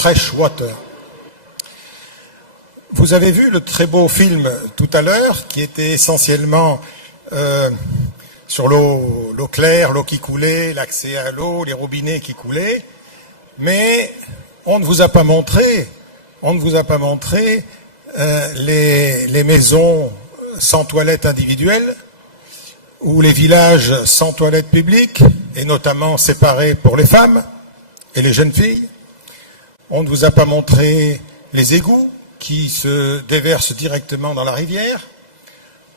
fresh water. Vous avez vu le très beau film tout à l'heure, qui était essentiellement sur l'eau claire, l'eau qui coulait, l'accès à l'eau, les robinets qui coulaient, mais on ne vous a pas montré les maisons sans toilettes individuelles ou les villages sans toilettes publiques, et notamment séparés pour les femmes et les jeunes filles. On ne vous a pas montré les égouts qui se déversent directement dans la rivière.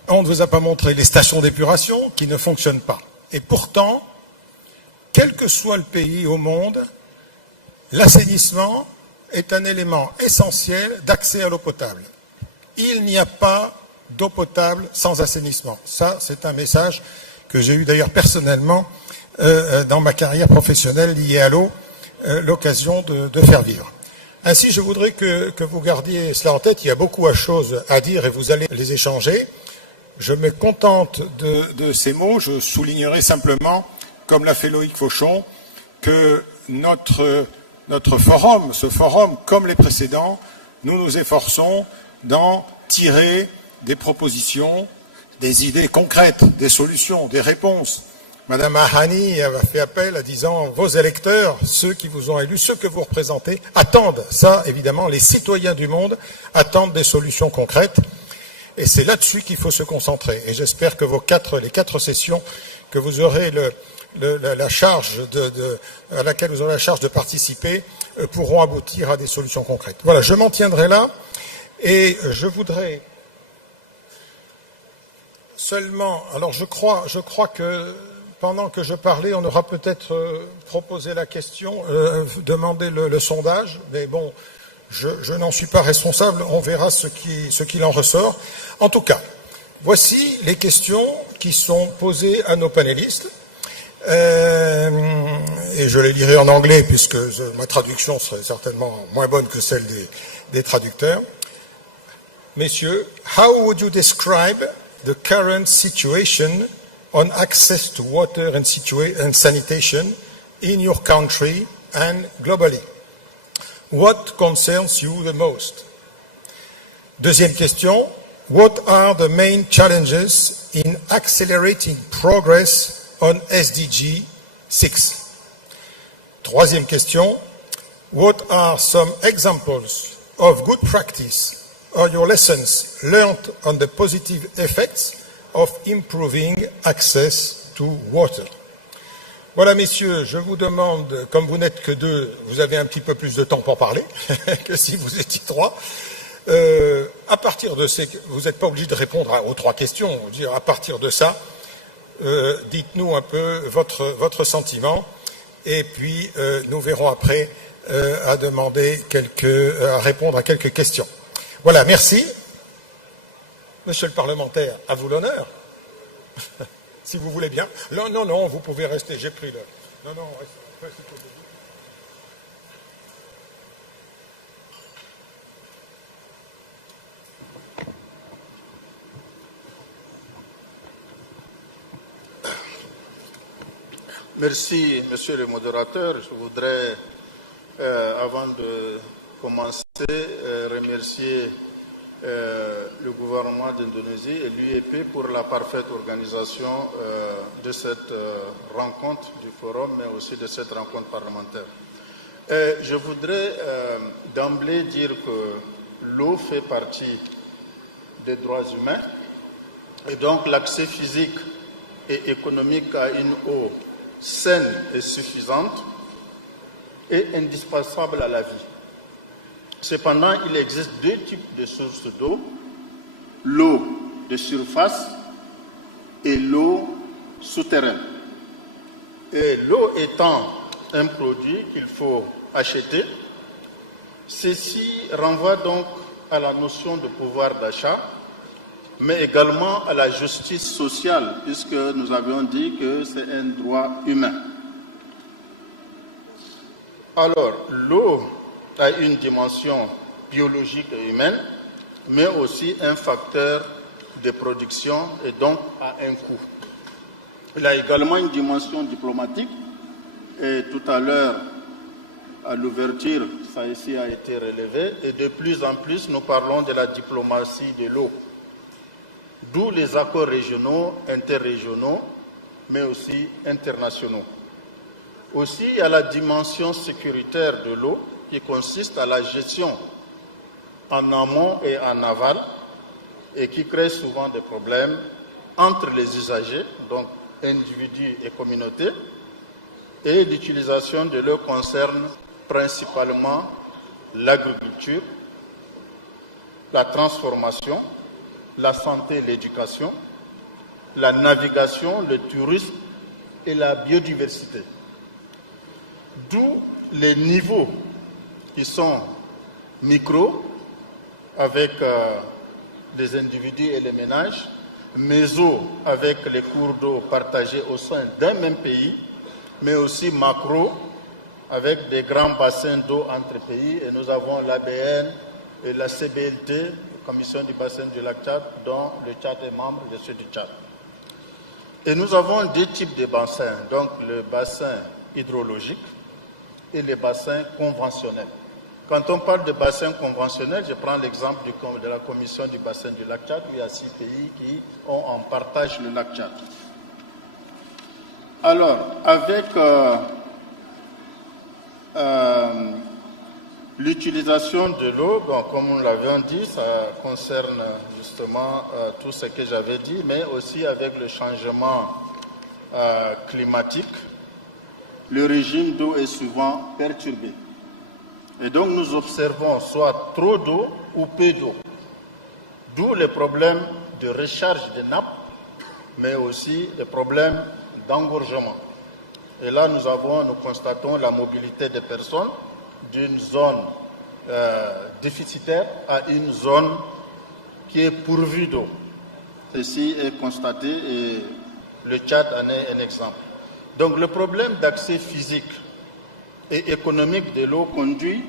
On ne vous a pas montré les stations d'épuration qui ne fonctionnent pas. Et pourtant, quel que soit le pays au monde, l'assainissement est un élément essentiel d'accès à l'eau potable. Il n'y a pas d'eau potable sans assainissement. Ça, c'est un message que j'ai eu d'ailleurs personnellement dans ma carrière professionnelle liée à l'eau, l'occasion de faire vivre. Ainsi, je voudrais que vous gardiez cela en tête. Il y a beaucoup de choses à dire et vous allez les échanger. Je me contente de ces mots. Je soulignerai simplement, comme l'a fait Loïc Fauchon, que notre forum, ce forum, comme les précédents, nous nous efforçons d'en tirer des propositions, des idées concrètes, des solutions, des réponses. Madame Ahani a fait appel en disant vos électeurs, ceux qui vous ont élus, ceux que vous représentez, attendent ça, évidemment, les citoyens du monde attendent des solutions concrètes. Et c'est là-dessus qu'il faut se concentrer. Et j'espère que les quatre sessions que vous aurez la charge à laquelle vous aurez la charge de participer pourront aboutir à des solutions concrètes. Voilà, je m'en tiendrai là. Et je voudrais seulement, alors je crois que pendant que je parlais, on aura peut-être proposé la question, demandé le sondage, mais bon, je n'en suis pas responsable, on verra ce qu'il en ressort. En tout cas, voici les questions qui sont posées à nos panélistes, et je les lirai en anglais puisque ma traduction serait certainement moins bonne que celle des traducteurs. Messieurs, how would you describe the current situation on access to water and sanitation in your country and globally? What concerns you the most? Deuxième question, what are the main challenges in accelerating progress on SDG 6? Troisième question, what are some examples of good practice or your lessons learned on the positive effects of improving access to water? Voilà, messieurs, je vous demande, comme vous n'êtes que deux, vous avez un petit peu plus de temps pour parler que si vous étiez trois. À partir de ces, vous n'êtes pas obligé de répondre aux trois questions. À partir de ça, dites-nous un peu votre sentiment, et puis nous verrons après à répondre à quelques questions. Voilà, merci. Monsieur le parlementaire, à vous l'honneur. Si vous voulez bien. Non, vous pouvez rester, j'ai pris le... Non, restez au début. Merci, monsieur le modérateur. Je voudrais, avant de commencer, remercier le gouvernement d'Indonésie et l'UEP pour la parfaite organisation de cette rencontre du forum, mais aussi de cette rencontre parlementaire. Je voudrais d'emblée dire que l'eau fait partie des droits humains et donc l'accès physique et économique à une eau saine et suffisante est indispensable à la vie. Cependant, il existe deux types de sources d'eau, l'eau de surface et l'eau souterraine. Et l'eau étant un produit qu'il faut acheter, ceci renvoie donc à la notion de pouvoir d'achat, mais également à la justice sociale, puisque nous avions dit que c'est un droit humain. Alors, l'eau a une dimension biologique et humaine, mais aussi un facteur de production et donc a un coût. Il a également une dimension diplomatique et tout à l'heure, à l'ouverture, ça ici a été relevé, et de plus en plus, nous parlons de la diplomatie de l'eau, d'où les accords régionaux, interrégionaux, mais aussi internationaux. Aussi, il y a la dimension sécuritaire de l'eau qui consiste à la gestion en amont et en aval et qui crée souvent des problèmes entre les usagers, donc individus et communautés, et l'utilisation de l'eau concerne principalement l'agriculture, la transformation, la santé et l'éducation, la navigation, le tourisme et la biodiversité. D'où les niveaux qui sont micro, avec les individus et les ménages, méso, avec les cours d'eau partagés au sein d'un même pays, mais aussi macro, avec des grands bassins d'eau entre pays, et nous avons l'ABN et la CBLT, Commission du bassin du lac Tchad, dont le Tchad est membre, je suis du Tchad. Et nous avons deux types de bassins, donc le bassin hydrologique et les bassins conventionnels. Quand on parle de bassin conventionnel, je prends l'exemple de la Commission du bassin du lac Tchad, où il y a 6 pays qui ont en partage le lac Tchad. Alors, avec l'utilisation de l'eau, bon, comme nous l'avions dit, ça concerne justement tout ce que j'avais dit, mais aussi avec le changement climatique, le régime d'eau est souvent perturbé. Et donc nous observons soit trop d'eau ou peu d'eau, d'où les problèmes de recharge des nappes, mais aussi les problèmes d'engorgement. Et là, nous constatons la mobilité des personnes d'une zone déficitaire à une zone qui est pourvue d'eau. Ceci est constaté et le Tchad en est un exemple. Donc le problème d'accès physique et économique de l'eau conduit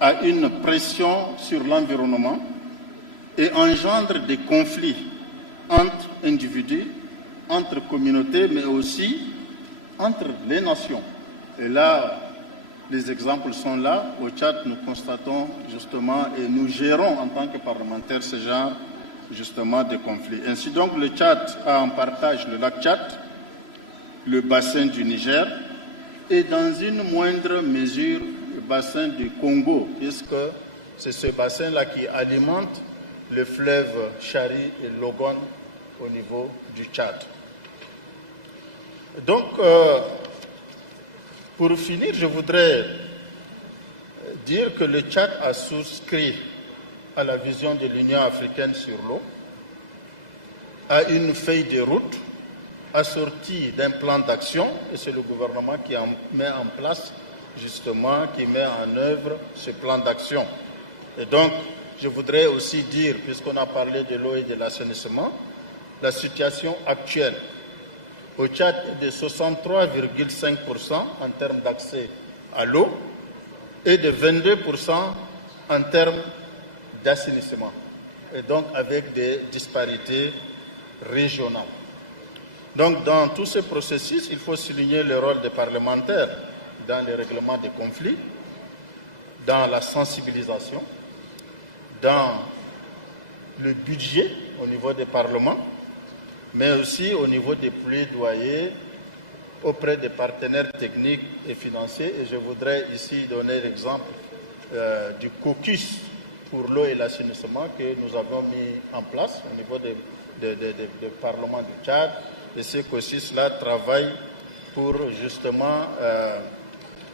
à une pression sur l'environnement et engendre des conflits entre individus, entre communautés, mais aussi entre les nations. Et là, les exemples sont là. Au Tchad, nous constatons justement et nous gérons en tant que parlementaires ce genre justement de conflits. Ainsi donc, le Tchad a en partage le lac Tchad, le bassin du Niger et dans une moindre mesure le bassin du Congo, puisque c'est ce bassin-là qui alimente le fleuve Chari et Logon au niveau du Tchad. Donc, pour finir, je voudrais dire que le Tchad a souscrit à la vision de l'Union africaine sur l'eau, à une feuille de route assortie d'un plan d'action, et c'est le gouvernement qui en met en place, justement, qui met en œuvre ce plan d'action. Et donc, je voudrais aussi dire, puisqu'on a parlé de l'eau et de l'assainissement, la situation actuelle au Tchad est de 63,5% en termes d'accès à l'eau et de 22% en termes d'assainissement, et donc avec des disparités régionales. Donc, dans tous ces processus, il faut souligner le rôle des parlementaires dans le règlement des conflits, dans la sensibilisation, dans le budget au niveau des parlements, mais aussi au niveau des plaidoyers auprès des partenaires techniques et financiers. Et je voudrais ici donner l'exemple du caucus pour l'eau et l'assainissement que nous avons mis en place au niveau du Parlement du Tchad. Et ce caucus-là travaille pour justement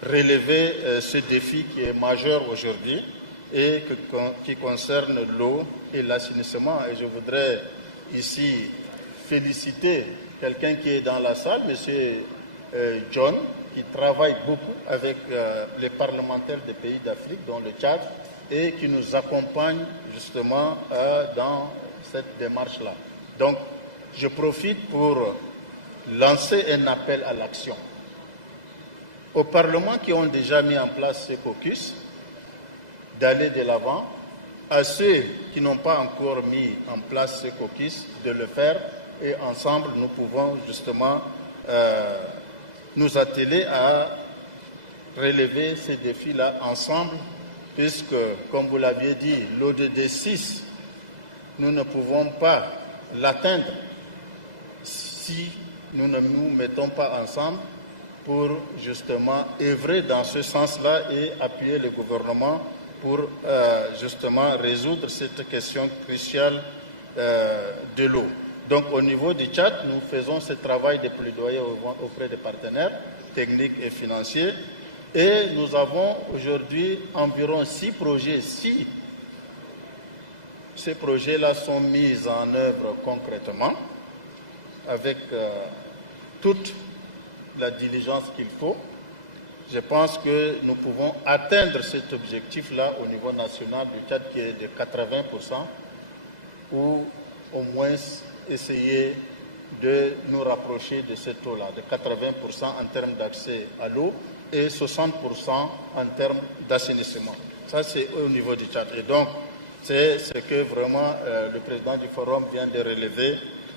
relever ce défi qui est majeur aujourd'hui et qui concerne l'eau et l'assainissement. Et je voudrais ici féliciter quelqu'un qui est dans la salle, M. John, qui travaille beaucoup avec les parlementaires des pays d'Afrique, dont le Tchad, et qui nous accompagne justement dans cette démarche-là. Donc, je profite pour lancer un appel à l'action aux parlements qui ont déjà mis en place ce caucus, d'aller de l'avant, à ceux qui n'ont pas encore mis en place ce caucus, de le faire, et ensemble, nous pouvons justement nous atteler à relever ces défis-là ensemble, puisque, comme vous l'aviez dit, l'ODD 6, nous ne pouvons pas l'atteindre si nous ne nous mettons pas ensemble pour justement œuvrer dans ce sens-là et appuyer le gouvernement pour justement résoudre cette question cruciale de l'eau. Donc au niveau du Tchad, nous faisons ce travail de plaidoyer auprès des partenaires techniques et financiers et nous avons aujourd'hui environ 6 projets. Si ces projets-là sont mis en œuvre concrètement avec toute la diligence qu'il faut, je pense que nous pouvons atteindre cet objectif-là au niveau national du Tchad qui est de 80% ou au moins essayer de nous rapprocher de ce taux-là, de 80% en termes d'accès à l'eau et 60% en termes d'assainissement. Ça, c'est au niveau du Tchad. Et donc, c'est ce que vraiment le président du forum vient de relever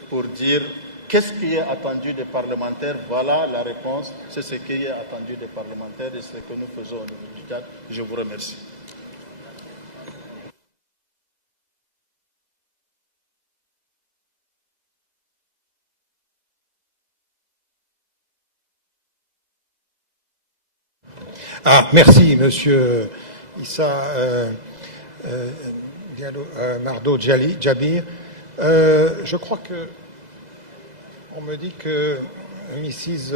pour dire qu'est-ce qui est attendu des parlementaires. Voilà la réponse, c'est ce qui est attendu des parlementaires et ce que nous faisons au niveau du Tchad. Je vous remercie. Ah, merci, Monsieur Issa Mardo Djabir. Je crois que on me dit que Mrs.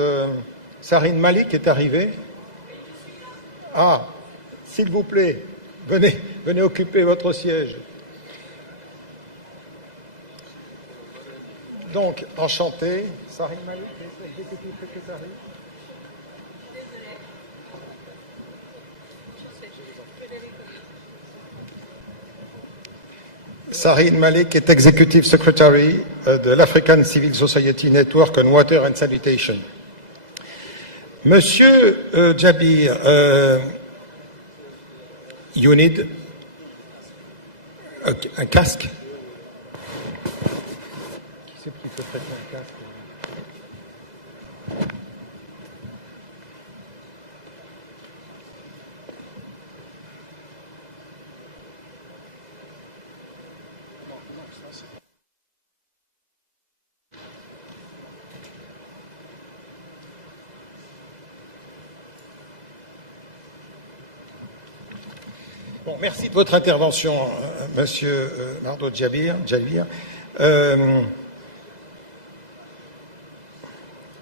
Sarine Malik est arrivée. Ah, s'il vous plaît, venez occuper votre siège. Donc, enchanté, Sarine Malik, executive secretary. Sarine Malik est Executive Secretary de l'African Civil Society Network on Water and Sanitation. Monsieur Djabir, you need un casque. Qui c'est qui peut prêter un casque? Bon, merci de votre intervention, Monsieur Mardo Djabir.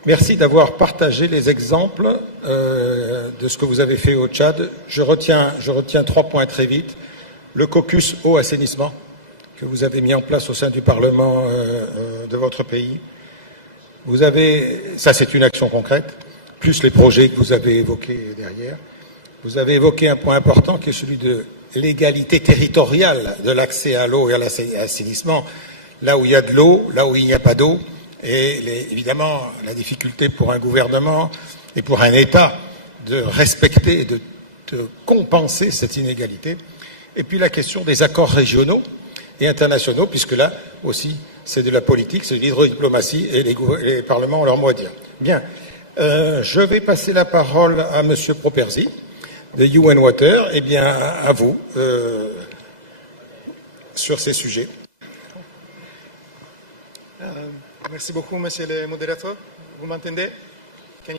Merci d'avoir partagé les exemples de ce que vous avez fait au Tchad. Je retiens 3 points très vite. Le caucus eau-assainissement que vous avez mis en place au sein du Parlement de votre pays. Ça c'est une action concrète, plus les projets que vous avez évoqués derrière. Vous avez évoqué un point important qui est celui de l'égalité territoriale de l'accès à l'eau et à l'assainissement, là où il y a de l'eau, là où il n'y a pas d'eau, et évidemment la difficulté pour un gouvernement et pour un État de respecter et de compenser cette inégalité. Et puis la question des accords régionaux et internationaux, puisque là aussi c'est de la politique, c'est de l'hydrodiplomatie et les parlements ont leur mot à dire. Bien, je vais passer la parole à Monsieur Properzi de UN Water, eh bien à vous sur ces sujets. Merci beaucoup, Monsieur le modérateur. Vous m'entendez? Okay.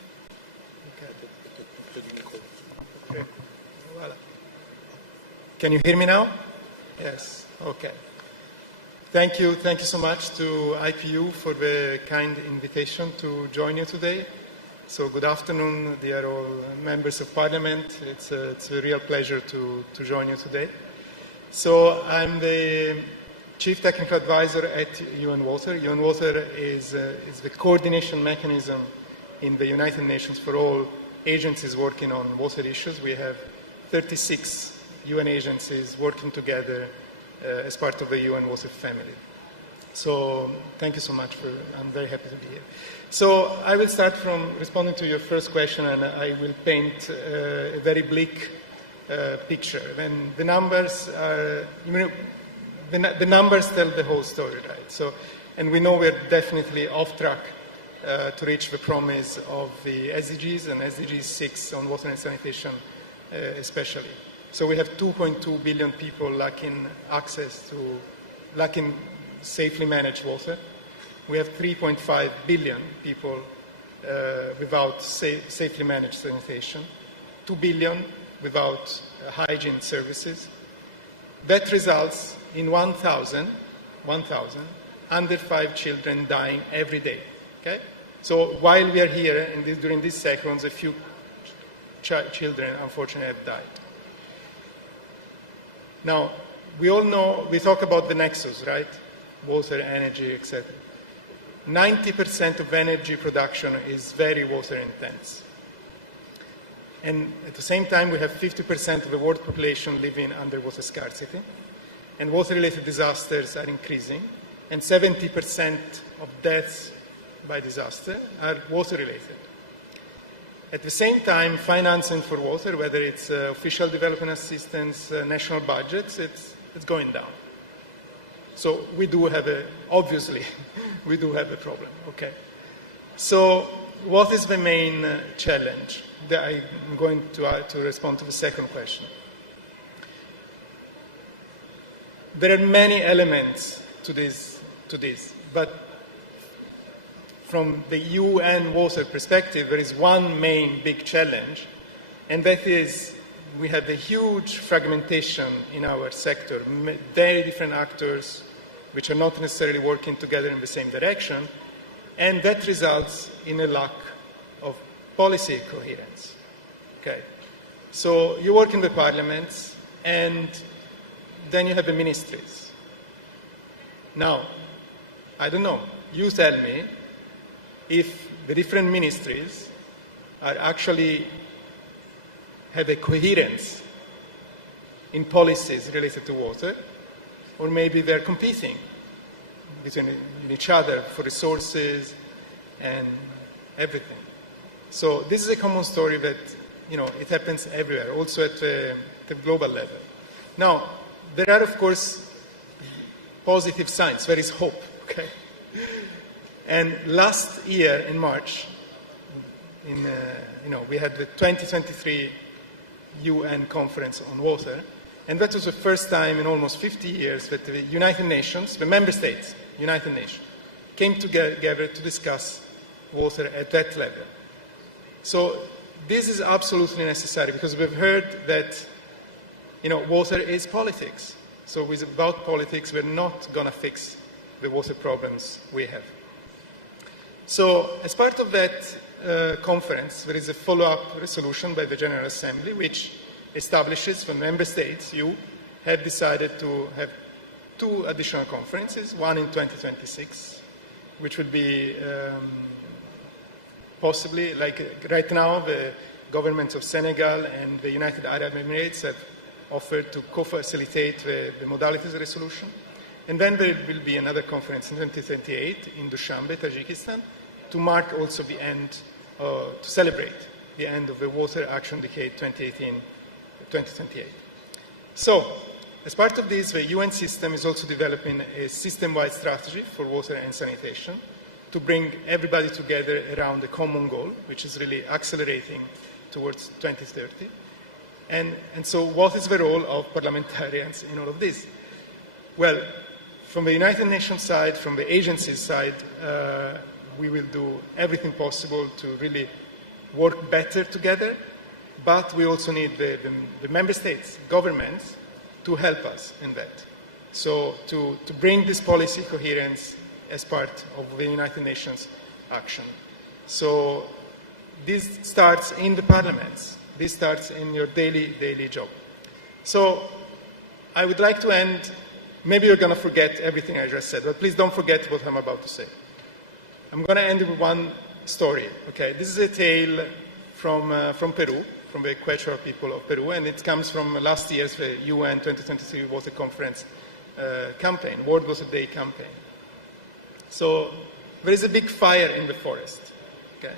Voilà. Can you hear me now? Yes. Okay. Thank you so much to IPU for the kind invitation to join you today. So good afternoon, dear all members of Parliament. It's a real pleasure to join you today. So I'm the Chief Technical Advisor at UN Water. UN Water is the coordination mechanism in the United Nations for all agencies working on water issues. We have 36 UN agencies working together as part of the UN Water family. So thank you so much. I'm very happy to be here. So I will start from responding to your first question, and I will paint a very bleak picture. And the numbers are, the numbers tell the whole story, right? So, and we know we're definitely off track to reach the promise of the SDGs and SDG 6 on water and sanitation especially. So we have 2.2 billion people lacking safely managed water. We have 3.5 billion people without safely managed sanitation, 2 billion without hygiene services. That results in 1,000 under 5 children dying every day. Okay? So while we are here, during these seconds, a few children, unfortunately, have died. Now, we all know, we talk about the nexus, right? Water, energy, etc. 90% of energy production is very water intense. And at the same time, we have 50% of the world population living under water scarcity. And water-related disasters are increasing. And 70% of deaths by disaster are water-related. At the same time, financing for water, whether it's official development assistance, national budgets, it's going down. So we do have obviously, we do have a problem, okay? So what is the main challenge? I'm going to respond to the second question. There are many elements to this, but from the UN water perspective, there is one main big challenge, and that is we have a huge fragmentation in our sector, very different actors which are not necessarily working together in the same direction, and that results in a lack of policy coherence. Okay? So you work in the parliaments, and then you have the ministries. Now, I don't know, you tell me if the different ministries are actually have a coherence in policies related to water, or maybe they're competing between each other for resources and everything. So this is a common story that, it happens everywhere, also at the global level. Now, there are, of course, positive signs. There is hope, okay? And last year in March, we had the 2023 UN conference on water, and that was the first time in almost 50 years that the United Nations, the member states, United Nations, came together to discuss water at that level. So this is absolutely necessary because we've heard that, water is politics. So without politics, we're not going to fix the water problems we have. So as part of that conference, there is a follow-up resolution by the General Assembly which establishes for member states, you have decided to have 2 additional conferences, one in 2026, which would be possibly, like right now, the governments of Senegal and the United Arab Emirates have offered to co-facilitate the modalities resolution. And then there will be another conference in 2028 in Dushanbe, Tajikistan, to mark also the end, to celebrate the end of the Water Action Decade 2018-2028. So, as part of this, the UN system is also developing a system-wide strategy for water and sanitation to bring everybody together around a common goal, which is really accelerating towards 2030. And so what is the role of parliamentarians in all of this? Well, from the United Nations side, from the agencies side, we will do everything possible to really work better together, but we also need the member states, governments, to help us in that. So to bring this policy coherence as part of the United Nations action. So this starts in the parliaments. This starts in your daily job. So I would like to end, maybe you're going to forget everything I just said, but please don't forget what I'm about to say. I'm going to end with one story, okay? This is a tale from Peru, from the Quechua people of Peru, and it comes from last year's UN 2023 Water Conference campaign, World Water Day campaign. So there is a big fire in the forest, okay?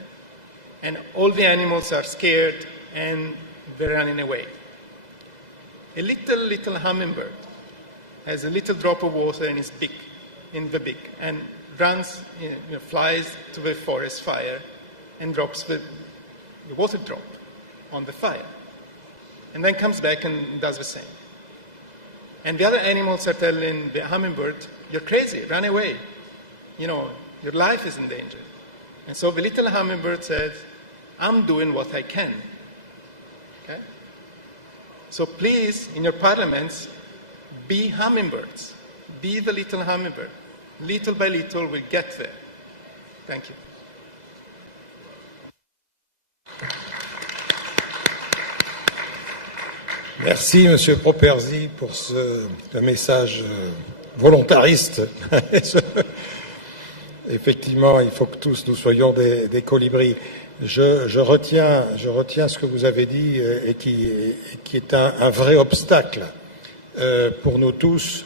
And all the animals are scared and they're running away. A little hummingbird has a little drop of water in his beak, and runs, flies to the forest fire and drops the water drop on the fire, and then comes back and does the same. And the other animals are telling the hummingbird, "You're crazy, run away. Your life is in danger." And so the little hummingbird said, "I'm doing what I can." Okay? So please, in your parliaments, be hummingbirds. Be the little hummingbird. Little by little, we'll get there. Thank you. Merci, Monsieur Properzi, pour ce message volontariste. Effectivement, il faut que tous nous soyons des colibris. Je retiens ce que vous avez dit et qui est un vrai obstacle pour nous tous,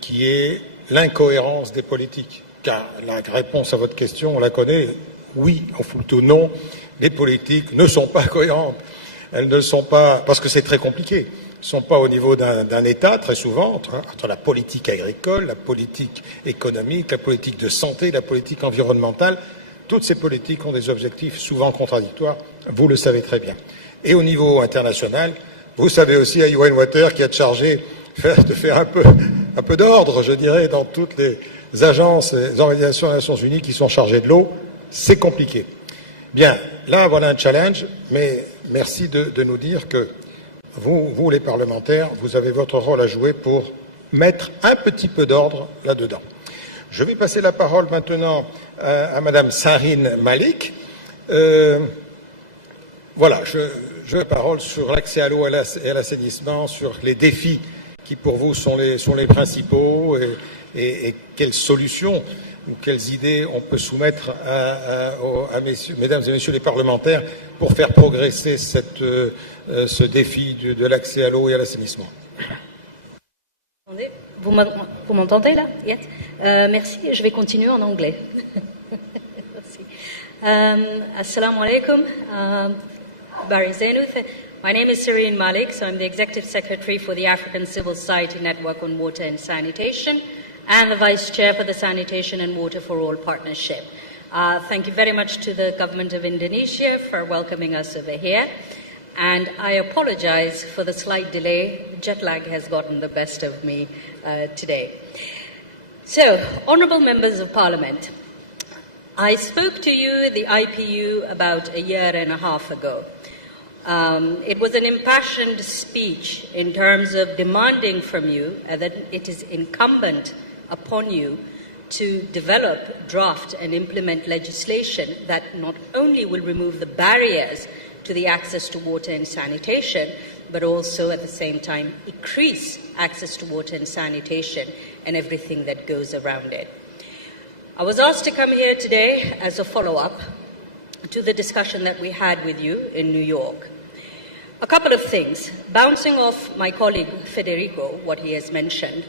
qui est l'incohérence des politiques. Car la réponse à votre question, on la connaît, oui, en fout ou non, les politiques ne sont pas cohérentes. Elles ne sont pas, parce que c'est très compliqué, elles ne sont pas au niveau d'un État, très souvent, entre la politique agricole, la politique économique, la politique de santé, la politique environnementale. Toutes ces politiques ont des objectifs souvent contradictoires, vous le savez très bien. Et au niveau international, vous savez aussi à UN Water qui a chargé de faire un peu d'ordre, je dirais, dans toutes les agences, les organisations des Nations Unies qui sont chargées de l'eau. C'est compliqué. Bien, là, voilà un challenge, mais merci de nous dire que vous, les parlementaires, vous avez votre rôle à jouer pour mettre un petit peu d'ordre là-dedans. Je vais passer la parole maintenant à Madame Sarine Malik. Voilà, je la parole sur l'accès à l'eau et à l'assainissement, sur les défis qui pour vous sont les principaux et quelles solutions ou quelles idées on peut soumettre à mesdames et messieurs les parlementaires pour faire progresser ce défi de l'accès à l'eau et à l'assainissement. Vous m'entendez là? Yes. Merci, je vais continuer en anglais. Merci. Assalamu alaikum. Barry Zainu. My name is Sirine Malik, so I'm the Executive Secretary for the African Civil Society Network on Water and Sanitation and the Vice Chair for the Sanitation and Water for All Partnership. Thank you very much to the Government of Indonesia for welcoming us over here. And I apologize for the slight delay. Jet lag has gotten the best of me today. So, honourable members of Parliament, I spoke to you, the IPU, about a year and a half ago. It was an impassioned speech in terms of demanding from you that it is incumbent upon you to develop, draft and implement legislation that not only will remove the barriers to the access to water and sanitation, but also at the same time increase access to water and sanitation and everything that goes around it. I was asked to come here today as a follow-up to the discussion that we had with you in New York. A couple of things, bouncing off my colleague Federico, what he has mentioned.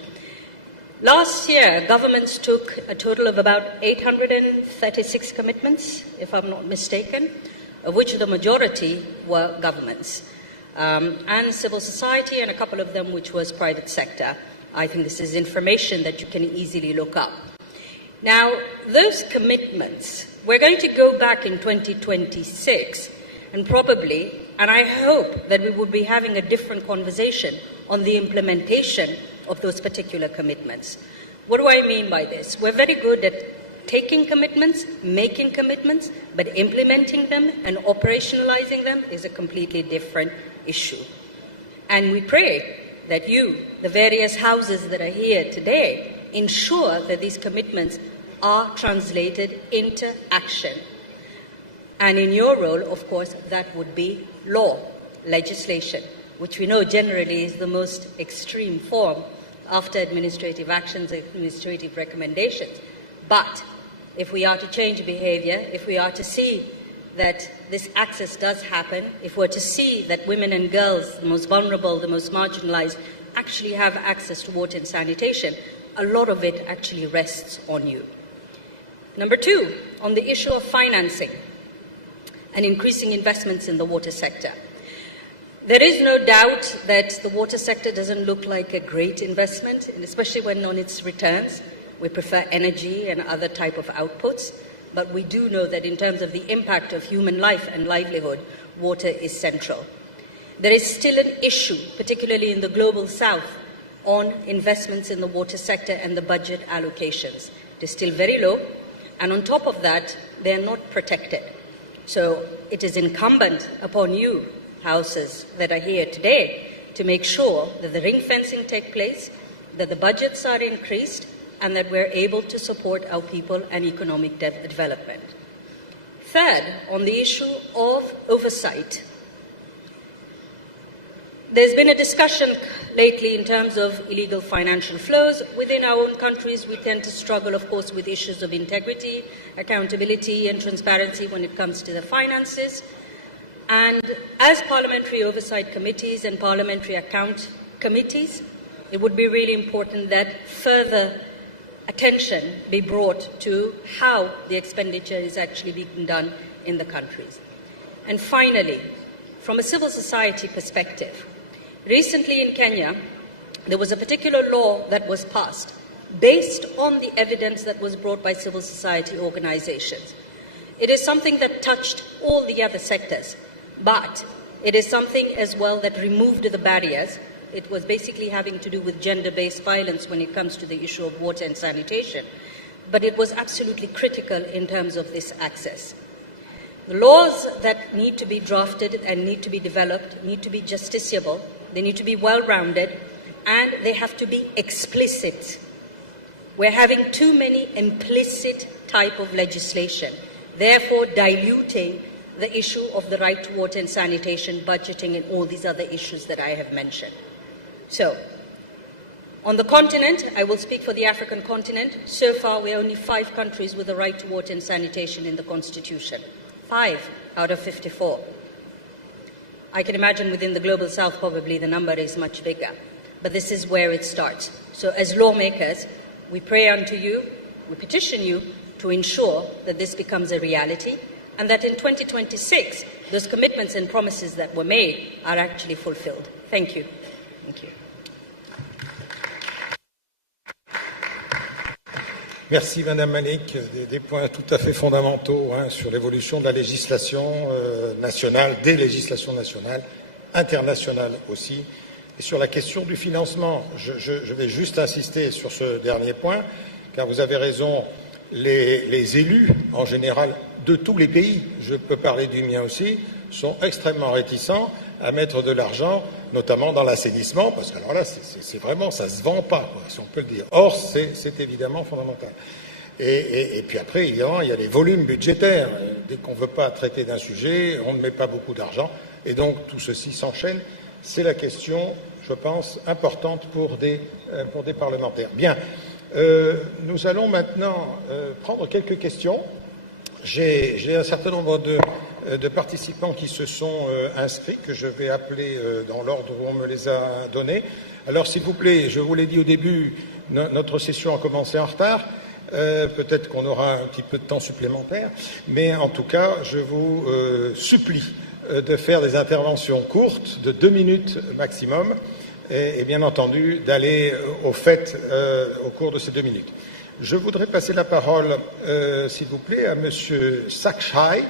Last year, governments took a total of about 836 commitments, if I'm not mistaken, of which the majority were governments, and civil society, and a couple of them which was private sector. I think this is information that you can easily look up. Now, those commitments, we're going to go back in 2026, and probably, and I hope that we will be having a different conversation on the implementation of those particular commitments. What do I mean by this? We're very good at taking commitments, making commitments, but implementing them and operationalizing them is a completely different issue. And we pray that you, the various houses that are here today, ensure that these commitments are translated into action. And in your role, of course, that would be law, legislation, which we know generally is the most extreme form after administrative actions, administrative recommendations. But if we are to change behavior, if we are to see that this access does happen, if we're to see that women and girls, the most vulnerable, the most marginalized, actually have access to water and sanitation, a lot of it actually rests on you. Number two, on the issue of financing and increasing investments in the water sector. There is no doubt that the water sector doesn't look like a great investment, and especially when on its returns. We prefer energy and other type of outputs, but we do know that in terms of the impact of human life and livelihood, water is central. There is still an issue, particularly in the global south, on investments in the water sector and the budget allocations. They're still very low, and on top of that, they're not protected. So it is incumbent upon you, houses that are here today, to make sure that the ring fencing takes place, that the budgets are increased, and that we're able to support our people and economic development. Third, on the issue of oversight, there's been a discussion lately in terms of illegal financial flows. Within our own countries, we tend to struggle, of course, with issues of integrity, accountability, and transparency when it comes to the finances. And as parliamentary oversight committees and parliamentary account committees, it would be really important that further attention be brought to how the expenditure is actually being done in the countries. And finally, from a civil society perspective, recently in Kenya, there was a particular law that was passed based on the evidence that was brought by civil society organizations. It is something that touched all the other sectors, but it is something as well that removed the barriers. It was basically having to do with gender-based violence when it comes to the issue of water and sanitation. But it was absolutely critical in terms of this access. The laws that need to be drafted and need to be developed need to be justiciable, they need to be well-rounded, and they have to be explicit. We're having too many implicit type of legislation, therefore diluting the issue of the right to water and sanitation, budgeting, and all these other issues that I have mentioned. So, on the continent, I will speak for the African continent. So far, we are only 5 countries with the right to water and sanitation in the Constitution. 5 out of 54. I can imagine within the Global South, probably the number is much bigger. But this is where it starts. So as lawmakers, we pray unto you, we petition you to ensure that this becomes a reality and that in 2026, those commitments and promises that were made are actually fulfilled. Thank you. Thank you. Merci Madame Malik, des points tout à fait fondamentaux sur l'évolution de la législation nationale, des législations nationales, internationales aussi, et sur la question du financement. Je vais juste insister sur ce dernier point, car vous avez raison, les élus en général de tous les pays, je peux parler du mien aussi, sont extrêmement réticents à mettre de l'argent, notamment dans l'assainissement, parce que alors là, c'est vraiment, ça se vend pas, quoi, si on peut le dire. Or, c'est évidemment fondamental. Et puis après, évidemment, il y a les volumes budgétaires. Dès qu'on ne veut pas traiter d'un sujet, on ne met pas beaucoup d'argent, et donc tout ceci s'enchaîne. C'est la question, je pense, importante pour des parlementaires. Bien, nous allons maintenant prendre quelques questions. J'ai un certain nombre de participants qui se sont inscrits, que je vais appeler dans l'ordre où on me les a donnés. Alors, s'il vous plaît, je vous l'ai dit au début, notre session a commencé en retard. Peut-être qu'on aura un petit peu de temps supplémentaire, mais en tout cas, je vous supplie de faire des interventions courtes, de 2 minutes maximum, et bien entendu, d'aller au fait au cours de ces 2 minutes. Je voudrais passer la parole, s'il vous plaît, à Monsieur Sakshai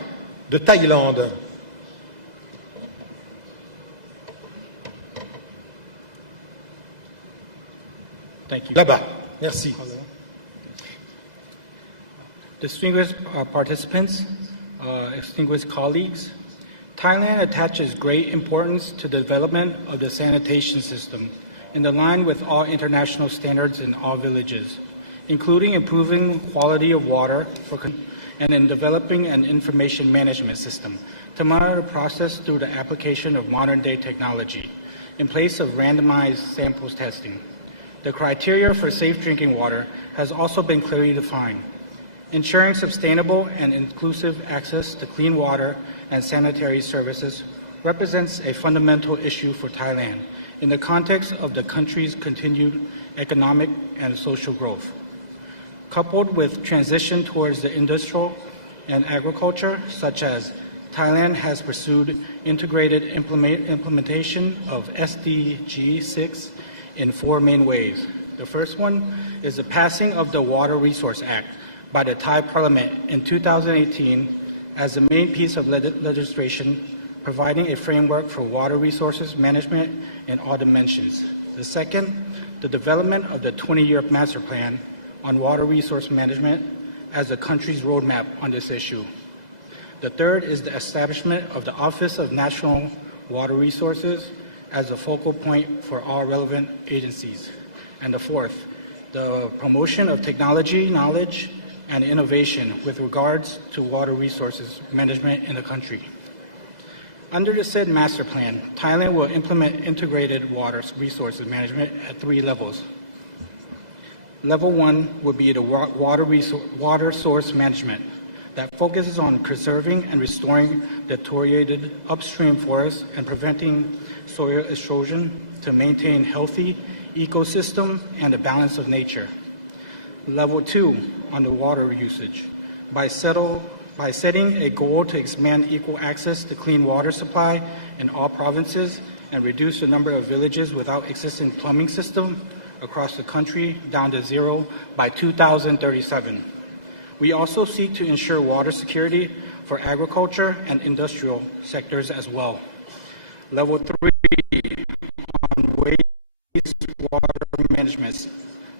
de Thaïlande. Là-bas. Merci. Distinguished participants, distinguished colleagues, Thailand attaches great importance to the development of the sanitation system in line with all international standards in all villages, including improving quality of water and in developing an information management system to monitor the process through the application of modern-day technology in place of randomized samples testing. The criteria for safe drinking water has also been clearly defined. Ensuring sustainable and inclusive access to clean water and sanitary services represents a fundamental issue for Thailand in the context of the country's continued economic and social growth. Coupled with transition towards the industrial and agriculture, such as Thailand has pursued integrated implementation of SDG 6 in 4 main ways. The first one is the passing of the Water Resource Act by the Thai Parliament in 2018 as the main piece of legislation providing a framework for water resources management in all dimensions. The second, the development of the 20-year master plan on water resource management as the country's roadmap on this issue. The third is the establishment of the Office of National Water Resources as a focal point for all relevant agencies. And the fourth, the promotion of technology, knowledge, and innovation with regards to water resources management in the country. Under the said master plan, Thailand will implement integrated water resources management at 3 levels. Level 1 will be the water source management that focuses on preserving and restoring deteriorated upstream forests and preventing soil erosion to maintain healthy ecosystem and the balance of nature. Level 2 on the water usage by setting a goal to expand equal access to clean water supply in all provinces and reduce the number of villages without existing plumbing system across the country down to 0 by 2037. We also seek to ensure water security for agriculture and industrial sectors as well. Level 3 on wastewater management,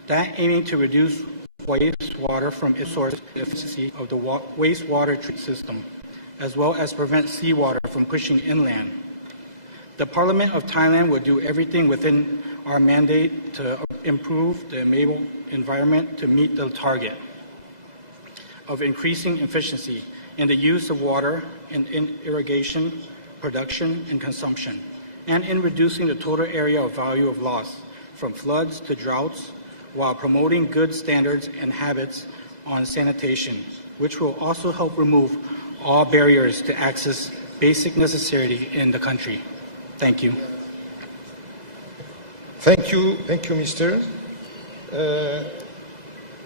that aiming to reduce wastewater from its source efficiency of the wastewater treatment system, as well as prevent seawater from pushing inland. The Parliament of Thailand will do everything within our mandate to improve the environment to meet the target of increasing efficiency in the use of water in irrigation, production, and consumption, and in reducing the total area of value of loss from floods to droughts, while promoting good standards and habits on sanitation, which will also help remove all barriers to access basic necessity in the country. Thank you. Thank you, Mister.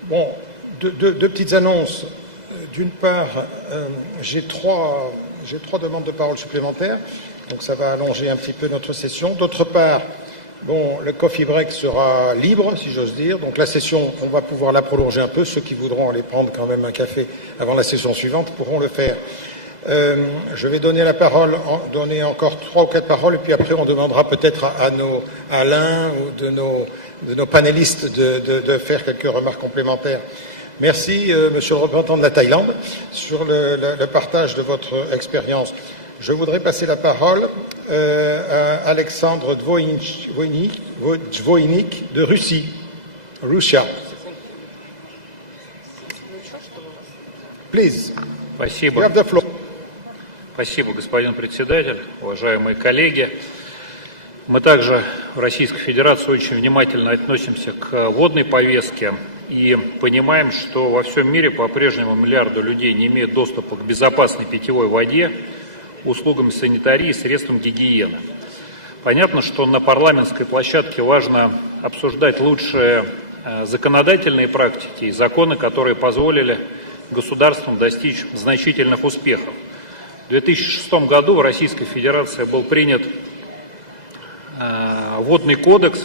Bon, deux petites annonces. D'une part, j'ai trois demandes de parole supplémentaires, donc ça va allonger un petit peu notre session. D'autre part, bon, le coffee break sera libre, si j'ose dire, donc la session, on va pouvoir la prolonger un peu. Ceux qui voudront aller prendre quand même un café avant la session suivante pourront le faire. Je vais donner la parole, donner encore 3 ou 4 paroles, et puis après on demandera peut-être à l'un ou de nos panélistes de faire quelques remarques complémentaires. Merci, Monsieur le représentant de la Thaïlande, sur le partage de votre expérience. Je voudrais passer la parole à Alexandre Dvoinik de Russie. Russia. Please. Спасибо. You have the floor. Спасибо, господин председатель, уважаемые коллеги. Мы также в Российской Федерации очень внимательно относимся к водной повестке и понимаем, что во всем мире по-прежнему миллиарды людей не имеют доступа к безопасной питьевой воде, услугам санитарии и средствам гигиены. Понятно, что на парламентской площадке важно обсуждать лучшие законодательные практики и законы, которые позволили государствам достичь значительных успехов. В 2006 году в Российской Федерации был принят водный кодекс,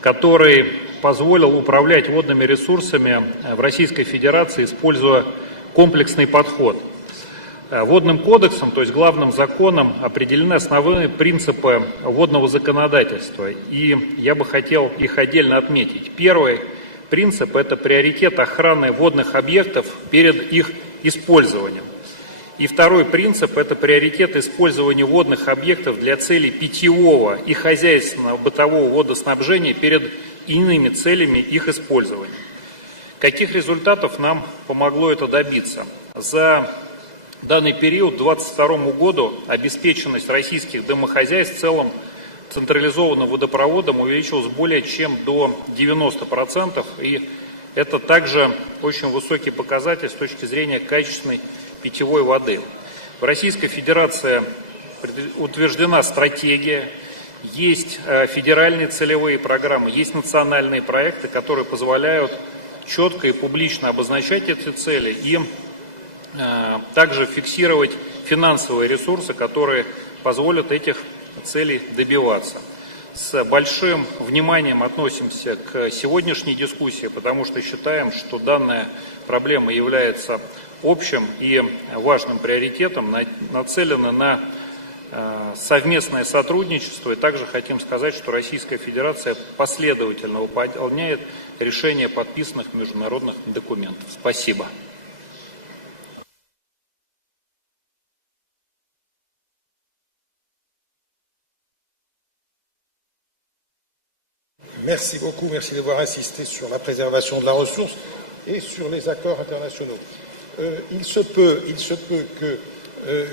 который позволил управлять водными ресурсами в Российской Федерации, используя комплексный подход. Водным кодексом, то есть главным законом, определены основные принципы водного законодательства, и я бы хотел их отдельно отметить. Первый принцип – это приоритет охраны водных объектов перед их использованием. И второй принцип – это приоритет использования водных объектов для целей питьевого и хозяйственного бытового водоснабжения перед иными целями их использования. Каких результатов нам помогло это добиться? За данный период, к 2022 году, обеспеченность российских домохозяйств в целом централизованным водопроводом увеличилась более чем до 90%, и это также очень высокий показатель с точки зрения качественной питьевой воды. В Российской Федерации утверждена стратегия, есть федеральные целевые программы, есть национальные проекты, которые позволяют четко и публично обозначать эти цели и также фиксировать финансовые ресурсы, которые позволят этих целей добиваться. с большим вниманием относимся к сегодняшней дискуссии, потому что считаем, что данная проблема является общим и важным приоритетом, нацелена на совместное сотрудничество. И также хотим сказать, что Российская Федерация последовательно выполняет решения подписанных международных документов. Спасибо. Merci beaucoup, merci d'avoir insisté sur la préservation de la ressource et sur les accords internationaux. Il se peut que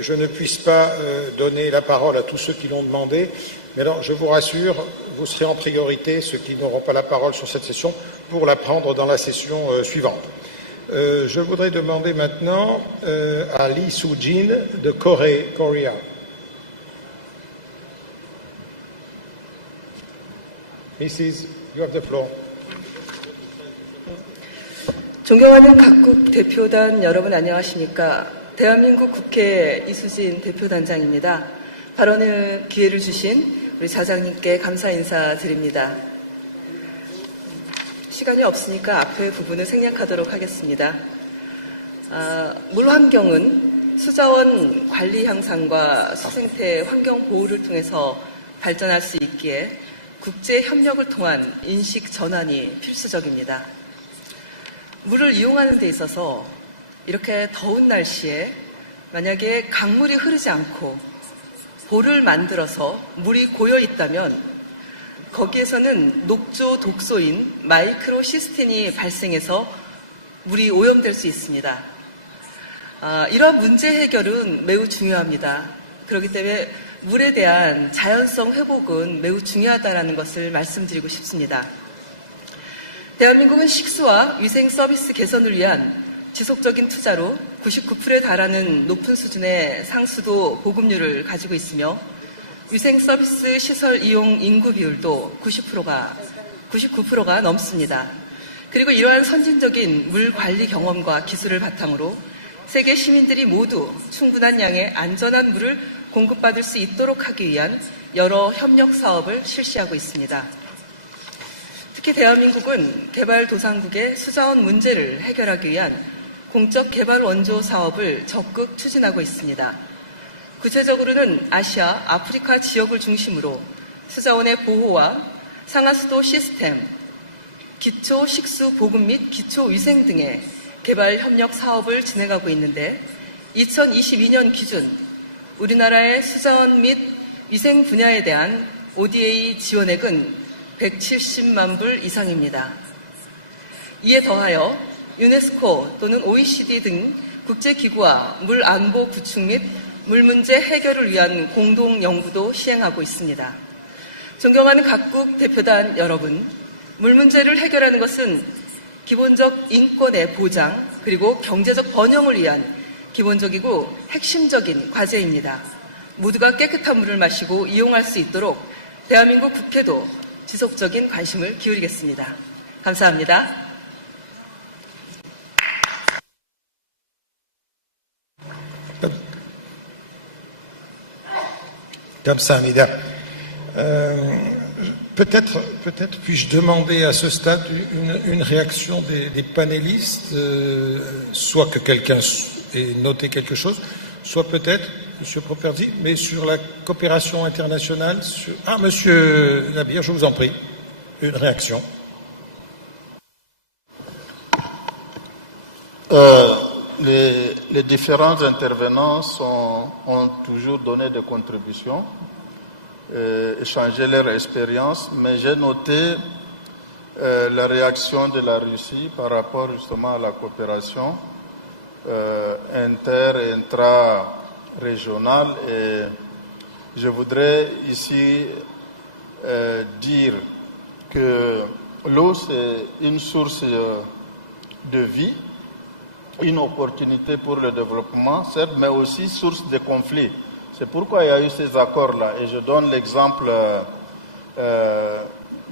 je ne puisse pas donner la parole à tous ceux qui l'ont demandé, mais alors je vous rassure, vous serez en priorité, ceux qui n'auront pas la parole sur cette session, pour la prendre dans la session suivante. Je voudrais demander maintenant à Lee Soo-jin de Korea. Mrs. You have the floor. 존경하는 각국 대표단 여러분 안녕하십니까? 대한민국 국회 이수진 대표단장입니다. 발언의 기회를 주신 우리 사장님께 감사 인사드립니다. 시간이 없으니까 앞의 부분을 생략하도록 하겠습니다. 물환경은 수자원 관리 향상과 수생태 환경 보호를 통해서 발전할 수 있기에 국제 협력을 통한 인식 전환이 필수적입니다. 물을 이용하는 데 있어서 이렇게 더운 날씨에 만약에 강물이 흐르지 않고 볼을 만들어서 물이 고여 있다면 거기에서는 녹조 독소인 마이크로시스틴이 발생해서 물이 오염될 수 있습니다. 이러한 문제 해결은 매우 중요합니다. 그렇기 때문에 물에 대한 자연성 회복은 매우 중요하다는 것을 말씀드리고 싶습니다. 대한민국은 식수와 위생 서비스 개선을 위한 지속적인 투자로 99%에 달하는 높은 수준의 상수도 보급률을 가지고 있으며 위생 서비스 시설 이용 인구 비율도 99%가 넘습니다. 그리고 이러한 선진적인 물 관리 경험과 기술을 바탕으로 세계 시민들이 모두 충분한 양의 안전한 물을 공급받을 수 있도록 하기 위한 여러 협력 사업을 실시하고 있습니다. 특히 대한민국은 개발도상국의 수자원 문제를 해결하기 위한 공적 개발 원조 사업을 적극 추진하고 있습니다. 구체적으로는 아시아, 아프리카 지역을 중심으로 수자원의 보호와 상하수도 시스템, 기초 식수 보급 및 기초 위생 등의 개발 협력 사업을 진행하고 있는데 2022년 기준 우리나라의 수자원 및 위생 분야에 대한 ODA 지원액은 170만 불 이상입니다. 이에 더하여 유네스코 또는 OECD 등 국제기구와 물 안보 구축 및 물 문제 해결을 위한 공동 연구도 시행하고 있습니다. 존경하는 각국 대표단 여러분, 물 문제를 해결하는 것은 기본적 인권의 보장 그리고 경제적 번영을 위한 기본적이고 핵심적인 과제입니다. 모두가 깨끗한 물을 마시고 이용할 수 있도록 대한민국 국회도 지속적인 관심을 기울이겠습니다. 감사합니다. Kamsahamnida. Peut-être puis-je demander à ce stade une réaction des panélistes, soit que quelqu'un ait noté quelque chose, soit peut-être, M. Properzi, mais sur la coopération internationale. Monsieur Nabir, je vous en prie, une réaction. Les différents intervenants ont toujours donné des contributions, échangé leur expérience, mais j'ai noté la réaction de la Russie par rapport justement à la coopération inter- et intra-régionale. Et je voudrais ici dire que l'eau, c'est une source de vie, une opportunité pour le développement, certes, mais aussi source de conflits. C'est pourquoi il y a eu ces accords-là. Et je donne l'exemple de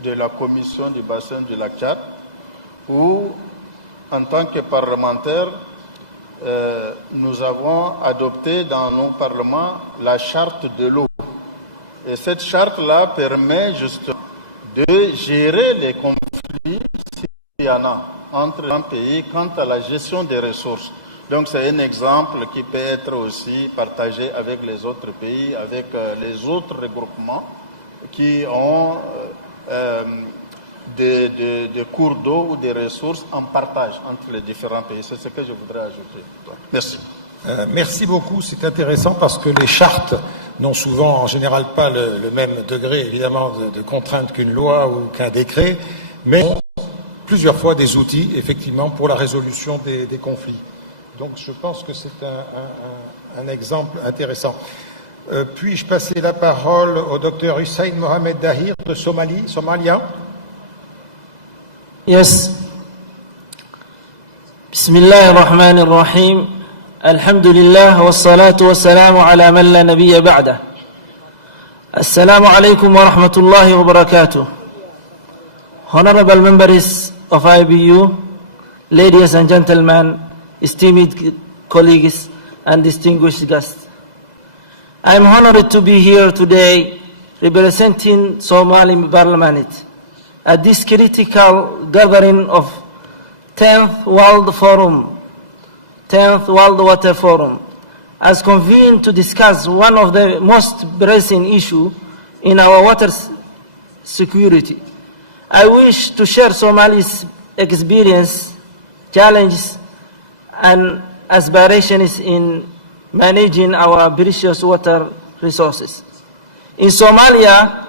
la commission du bassin du lac Tchad, où, en tant que parlementaires, nous avons adopté dans nos parlements la charte de l'eau. Et cette charte-là permet justement de gérer les conflits s'il y en a entre un pays quant à la gestion des ressources. Donc c'est un exemple qui peut être aussi partagé avec les autres pays, avec les autres regroupements qui ont des cours d'eau ou des ressources en partage entre les différents pays. C'est ce que je voudrais ajouter. Merci. Merci beaucoup, c'est intéressant parce que les chartes n'ont souvent en général pas le même degré évidemment de contrainte qu'une loi ou qu'un décret, mais plusieurs fois des outils effectivement pour la résolution des conflits. Donc je pense que c'est un exemple intéressant. Puis-je passer la parole au docteur Hussein Mohamed Dahir de Somalia? Yes. Bismillah ar-Rahman ar-Rahim. Alhamdulillah wa salatu wa salamu ala man la nabiyya ba'dah. Assalamu alaikum wa rahmatullahi wa barakatuh. Honorable members of IBU, ladies and gentlemen, esteemed colleagues and distinguished guests. I am honored to be here today representing Somali Parliament at this critical gathering of 10th World Water Forum, as convened to discuss one of the most pressing issues in our water security. I wish to share Somali's experience, challenges, and aspirations in managing our precious water resources. In Somalia,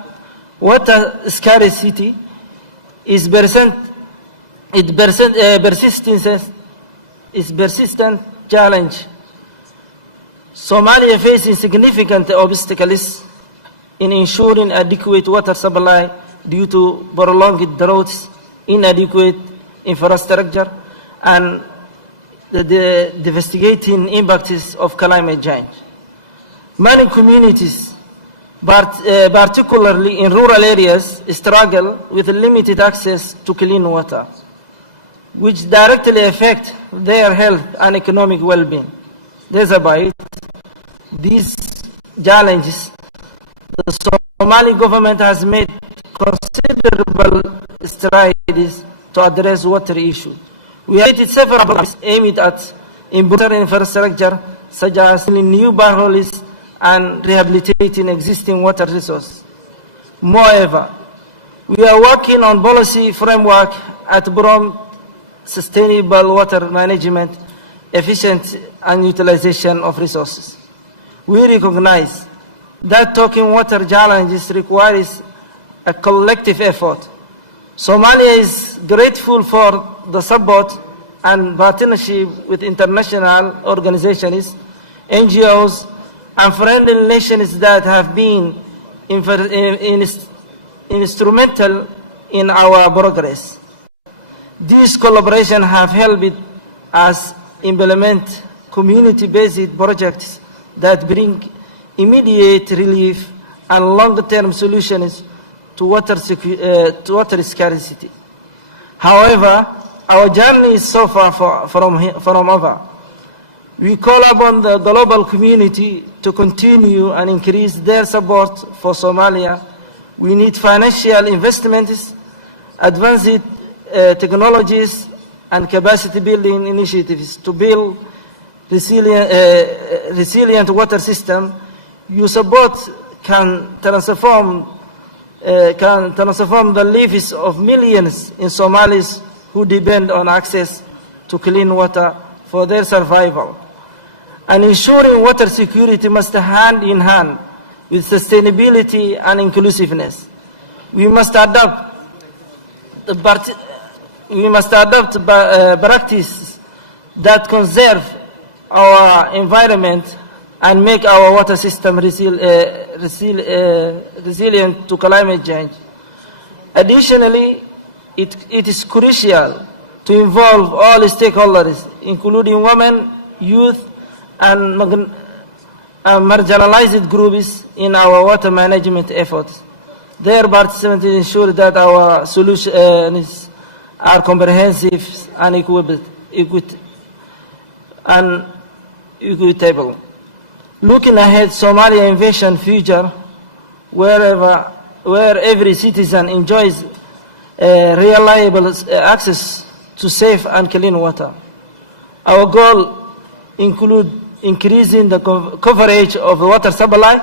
water scarcity is persistent challenge. Somalia faces significant obstacles in ensuring adequate water supply due to prolonged droughts, inadequate infrastructure, and the devastating impacts of climate change. Many communities, particularly in rural areas, struggle with limited access to clean water, which directly affect their health and economic well-being. Despite these challenges, the Somali government has made considerable strides to address water issues. We have created several programs aimed at improving infrastructure, such as new boreholes and rehabilitating existing water resources. Moreover, we are working on policy framework at promote sustainable water management, efficient and utilization of resources. We recognize that tackling water challenges requires a collective effort. Somalia is grateful for the support and partnership with international organizations, NGOs, and friendly nations that have been instrumental in our progress. These collaborations have helped us implement community-based projects that bring immediate relief and long-term solutions to water scarcity. However, our journey is so far from over. We call upon the global community to continue and increase their support for Somalia. We need financial investments, advanced technologies, and capacity building initiatives to build resilient water system. Your support can transform the lives of millions in Somalis who depend on access to clean water for their survival. And ensuring water security must hand in hand with sustainability and inclusiveness. We must adopt practices that conserve our environment and make our water system resilient to climate change. Additionally, it is crucial to involve all stakeholders, including women, youth, and marginalized groups in our water management efforts. Their participation ensures that our solutions are comprehensive and equitable. Looking ahead, Somalia envisions future where every citizen enjoys reliable access to safe and clean water. Our goal includes increasing the coverage of the water supply,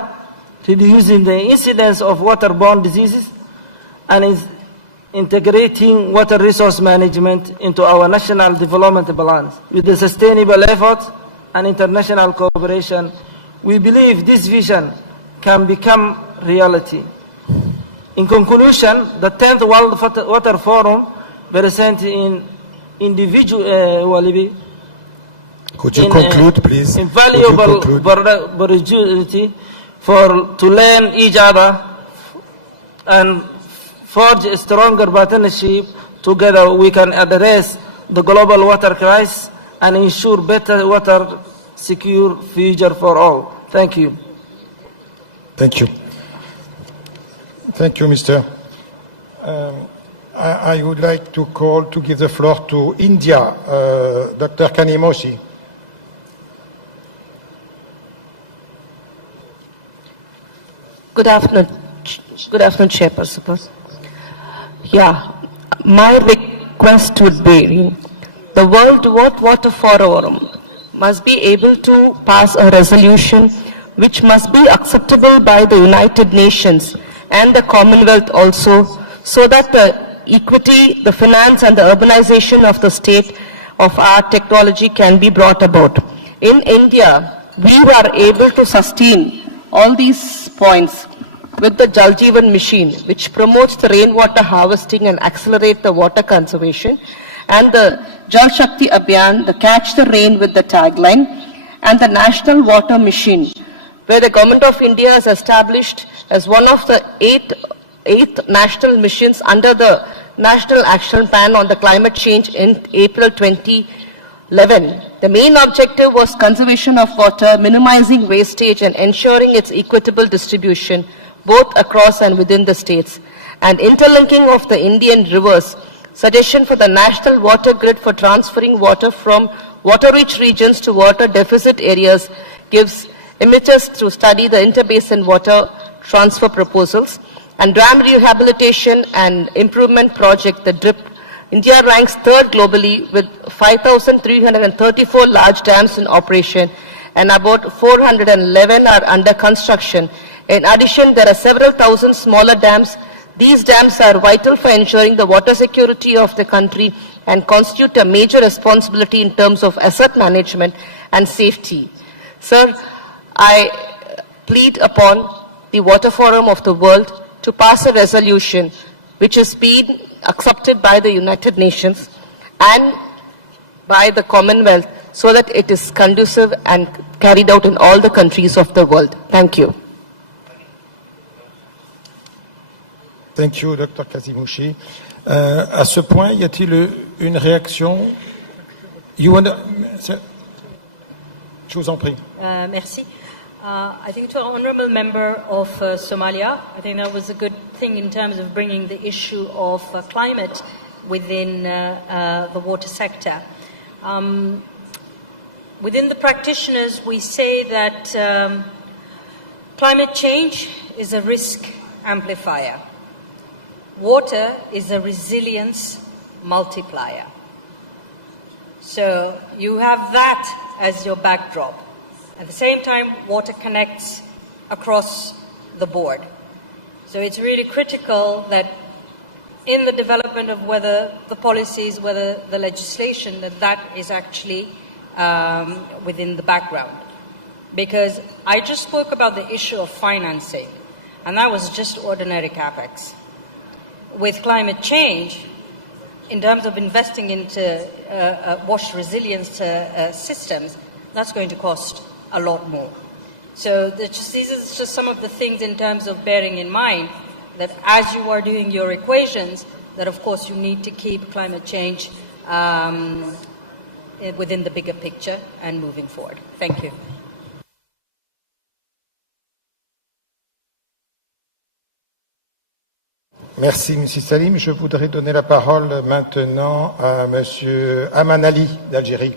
reducing the incidence of waterborne diseases, and integrating water resource management into our national development plans. With the sustainable efforts and international cooperation, we believe this vision can become reality. In conclusion, the 10th World Water Forum presents individually Could you conclude, please? invaluable opportunity to learn each other and forge a stronger partnership. Together we can address the global water crisis and ensure better water secure future for all. Thank you. Thank you. Thank you, Mr. I would like to give the floor to India, Dr. Kanimoshi. Good afternoon, Chairperson. Yeah, my request would be the World Water Forum must be able to pass a resolution which must be acceptable by the United Nations and the Commonwealth also, so that the equity, the finance and the urbanization of the state of our technology can be brought about. In India, we were able to sustain all these points with the Jal Jeevan machine, which promotes the rainwater harvesting and accelerate the water conservation, and the Jal Shakti Abhiyan, the Catch the Rain with the tagline, and the National Water Mission, where the Government of India has established as one of the eight national missions under the National Action Plan on the Climate Change in April 2011. The main objective was conservation of water, minimizing wastage, and ensuring its equitable distribution both across and within the states, and interlinking of the Indian rivers. Suggestion for the national water grid for transferring water from water-rich regions to water-deficit areas gives impetus to study the interbasin water transfer proposals, and dam rehabilitation and improvement project, the DRIP. India ranks third globally with 5,334 large dams in operation, and about 411 are under construction. In addition, there are several thousand smaller dams. These dams are vital for ensuring the water security of the country and constitute a major responsibility in terms of asset management and safety. Sir, I plead upon the Water Forum of the World to pass a resolution which has been accepted by the United Nations and by the Commonwealth, so that it is conducive and carried out in all the countries of the world. Thank you. Thank you, Dr. Kazimushi. À ce point, y a-t-il une réaction? Je vous en prie. Merci. I think to our honourable member of Somalia, I think that was a good thing in terms of bringing the issue of climate within the water sector. Within the practitioners, we say that climate change is a risk amplifier. Water is a resilience multiplier. So you have that as your backdrop. At the same time, water connects across the board. So it's really critical that in the development of whether the policies, whether the legislation, that is actually within the background. Because I just spoke about the issue of financing, and that was just ordinary capex. With climate change, in terms of investing into wash resilience systems, that's going to cost a lot more. So these are just some of the things in terms of bearing in mind that as you are doing your equations, that of course you need to keep climate change within the bigger picture and moving forward. Thank you. Merci, M. Salim. Je voudrais donner la parole maintenant à M. Aman Ali d'Algérie.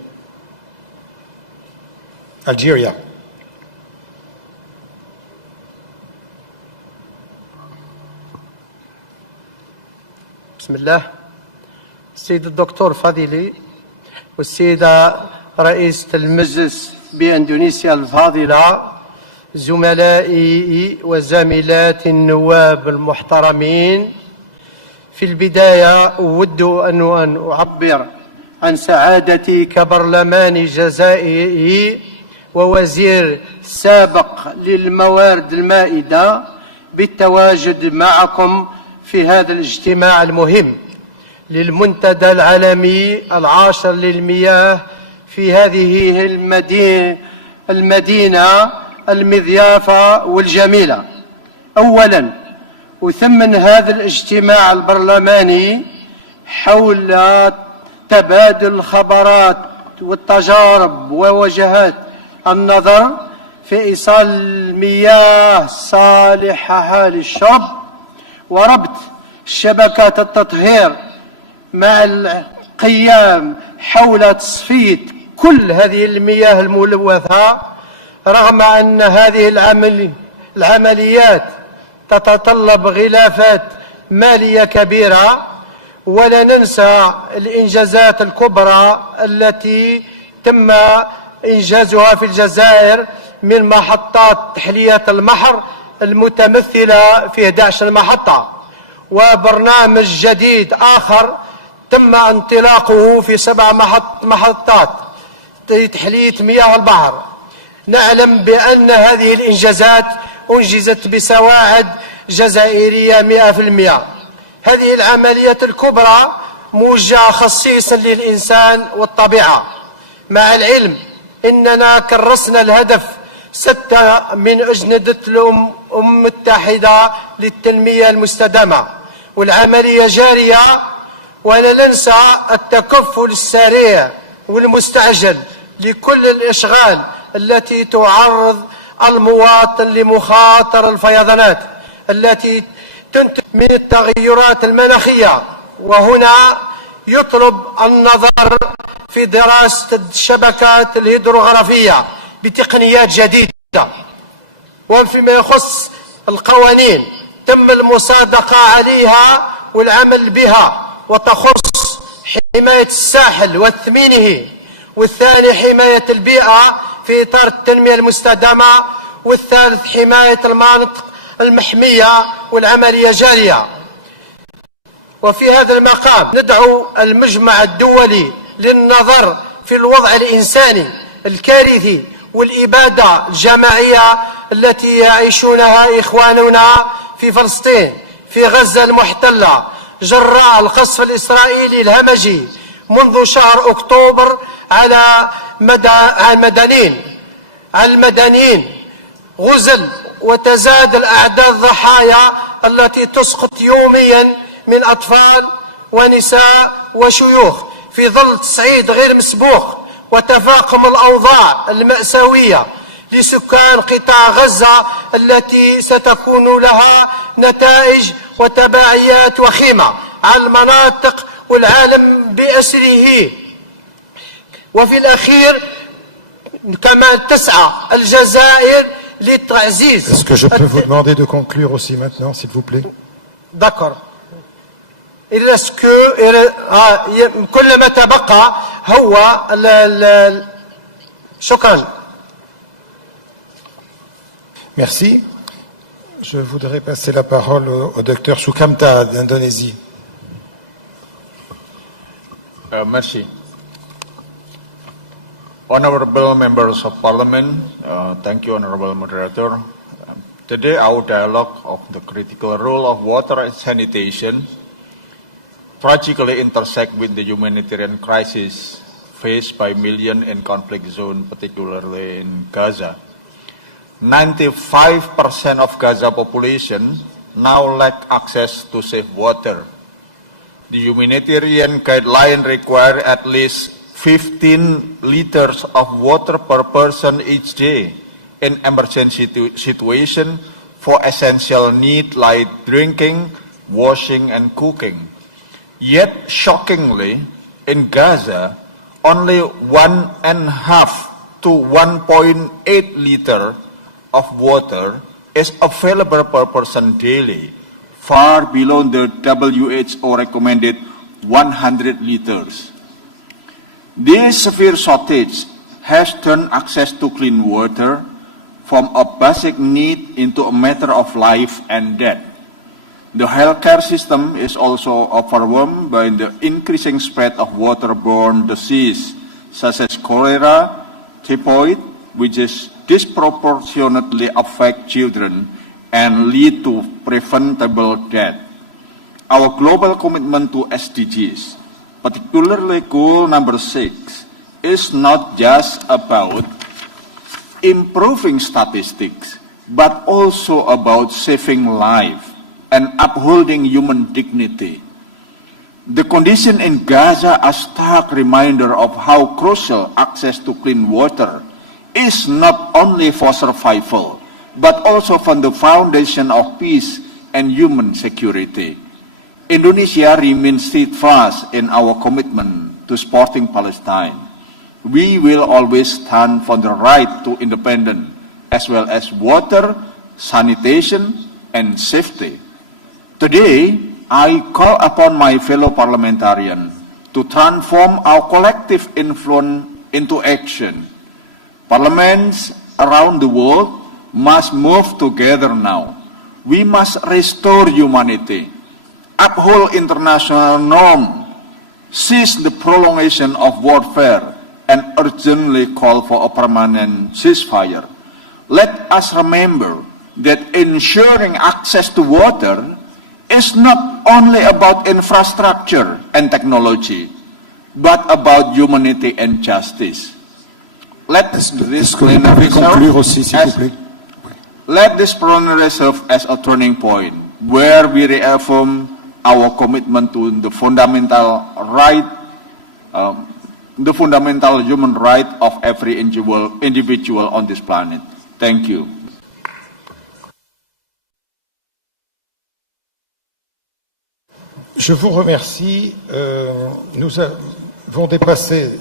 Algeria. بسم الله. السيد الدكتور فضيلي والسيدة رئيسة المجلس بإندونيسيا الفاضلة، زملائي وزميلات النواب المحترمين، في البداية أود أن أعبر عن سعادتي كبرلماني جزائري ووزير سابق للموارد المائدة بالتواجد معكم في هذا الاجتماع المهم للمنتدى العالمي العاشر للمياه في هذه المدينة المضيافة والجميلة. أولا أثمن هذا الاجتماع البرلماني حول تبادل الخبرات والتجارب ووجهات النظر في إيصال المياه الصالحة للشرب وربط شبكات التطهير مع القيام حول تصفية كل هذه المياه الملوثة، رغم أن هذه العمليات تتطلب غلافات مالية كبيرة. ولا ننسى الإنجازات الكبرى التي تم إنجازها في الجزائر من محطات تحلية المحر المتمثلة في 11 محطة، وبرنامج جديد آخر تم انطلاقه في 7 محطات تحلية مياه البحر. نعلم بأن هذه الإنجازات أنجزت بسواعد جزائرية 100%. هذه العملية الكبرى موجهة خصيصا للإنسان والطبيعة، مع العلم إننا كرسنا الهدف 6 من أجندة الأمم المتحدة للتنمية المستدامة، والعملية جارية. ولا ننسى التكفل السريع والمستعجل لكل الإشغال التي تعرض المواطن لمخاطر الفيضانات التي تنتج من التغيرات المناخية. وهنا يطلب النظر في دراسة الشبكات الهيدروغرافية بتقنيات جديدة. وفيما يخص القوانين تم المصادقة عليها والعمل بها، وتخص حماية الساحل وتثمينه، والثاني حماية البيئة في إطار التنمية المستدامة، والثالث حماية المناطق المحمية والعملية جارية. وفي هذا المقام ندعو المجمع الدولي للنظر في الوضع الإنساني الكارثي والإبادة الجماعية التي يعيشونها إخواننا في فلسطين في غزة المحتلة جراء القصف الإسرائيلي الهمجي منذ شهر أكتوبر على المدنيين غزل. وتزاد الأعداد الضحايا التي تسقط يوميا من أطفال ونساء وشيوخ في ظل تصعيد غير مسبوق وتفاقم الأوضاع المأساوية لسكان قطاع غزة التي ستكون لها نتائج وتبعيات وخيمة على المناطق والعالم بأسره. وفي الأخير كما تسعى الجزائر لتعزيز. Est-ce que je peux vous demander de conclure aussi maintenant, s'il vous plaît? D'accord. كل ما تبقى هو شكرا. Merci. Je voudrais passer la parole au docteur Sukamta d'Indonésie. Merci. Honorable members of Parliament, thank you, Honorable Moderator. Today, our dialogue of the critical role of water and sanitation tragically intersect with the humanitarian crisis faced by millions in conflict zones, particularly in Gaza. 95% of Gaza population now lack access to safe water. The humanitarian guideline require at least 15 liters of water per person each day in emergency situation for essential needs like drinking, washing, and cooking. Yet, shockingly, in Gaza, only 1.5 to 1.8 liter of water is available per person daily far below the WHO recommended 100 liters. This severe shortage has turned access to clean water from a basic need into a matter of life and death. The healthcare system is also overwhelmed by the increasing spread of waterborne disease such as cholera, typhoid, which is disproportionately affect children and lead to preventable death. Our global commitment to SDGs, particularly goal number 6, is not just about improving statistics, but also about saving life and upholding human dignity. The condition in Gaza are a stark reminder of how crucial access to clean water is not only for survival, but also from the foundation of peace and human security. Indonesia remains steadfast in our commitment to supporting Palestine. We will always stand for the right to independence, as well as water, sanitation, and safety. Today, I call upon my fellow parliamentarians to transform our collective influence into action. Parliaments around the world must move together now. We must restore humanity, uphold international norms, cease the prolongation of warfare, and urgently call for a permanent ceasefire. Let us remember that ensuring access to water is not only about infrastructure and technology, but about humanity and justice. Let this plenary serve as a turning point where we reaffirm our commitment to the fundamental human right of every individual on this planet. Thank you. Je vous remercie. Nous avons dépassé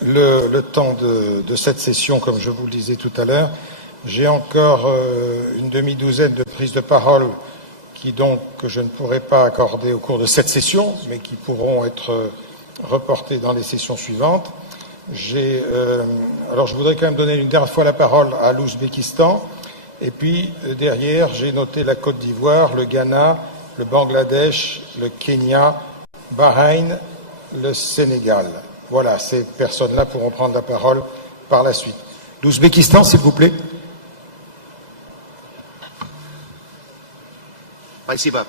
le temps de cette session, comme je vous le disais tout à l'heure. J'ai encore une demi-douzaine de prises de parole que je ne pourrai pas accorder au cours de cette session, mais qui pourront être reportées dans les sessions suivantes. Alors je voudrais quand même donner une dernière fois la parole à l'Ouzbékistan, et puis derrière j'ai noté la Côte d'Ivoire, le Ghana, le Bangladesh, le Kenya, Bahreïn, le Sénégal. Voilà, ces personnes-là pourront prendre la parole par la suite. L'Ouzbékistan, s'il vous plaît. Спасибо.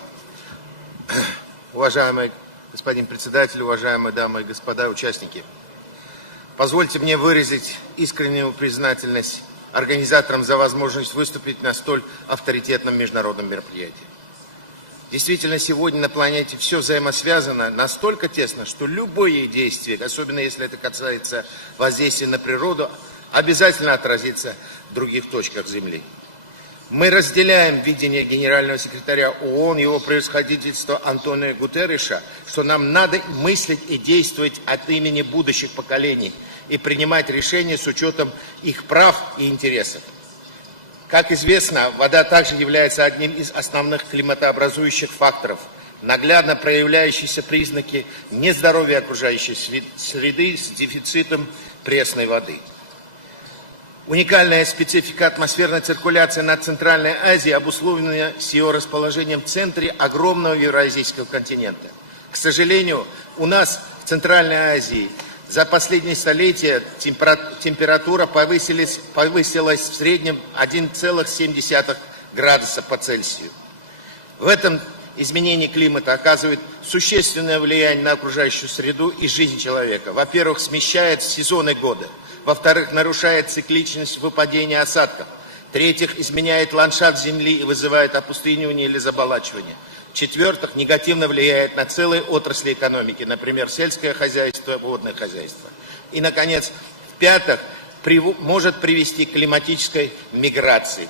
Уважаемый господин председатель, уважаемые дамы и господа участники, позвольте мне выразить искреннюю признательность организаторам за возможность выступить на столь авторитетном международном мероприятии. Действительно, сегодня на планете все взаимосвязано настолько тесно, что любое действие, особенно если это касается воздействия на природу, обязательно отразится в других точках Земли. Мы разделяем видение генерального секретаря ООН, его превосходительства Антонио Гутерриша, что нам надо мыслить и действовать от имени будущих поколений и принимать решения с учетом их прав и интересов. Как известно, вода также является одним из основных климатообразующих факторов, наглядно проявляющиеся признаки нездоровья окружающей среды с дефицитом пресной воды. Уникальная специфика атмосферной циркуляции над Центральной Азией обусловлена с ее расположением в центре огромного евразийского континента. К сожалению, у нас в Центральной Азии за последние столетия температура повысилась в среднем 1,7 градуса по Цельсию. В этом изменение климата оказывает существенное влияние на окружающую среду и жизнь человека. Во-первых, смещает сезоны года. Во-вторых, нарушает цикличность выпадения осадков. В-третьих, изменяет ландшафт Земли и вызывает опустынивание или заболачивание. В-четвертых, негативно влияет на целые отрасли экономики, например, сельское хозяйство, водное хозяйство. И, наконец, в-пятых, может привести к климатической миграции.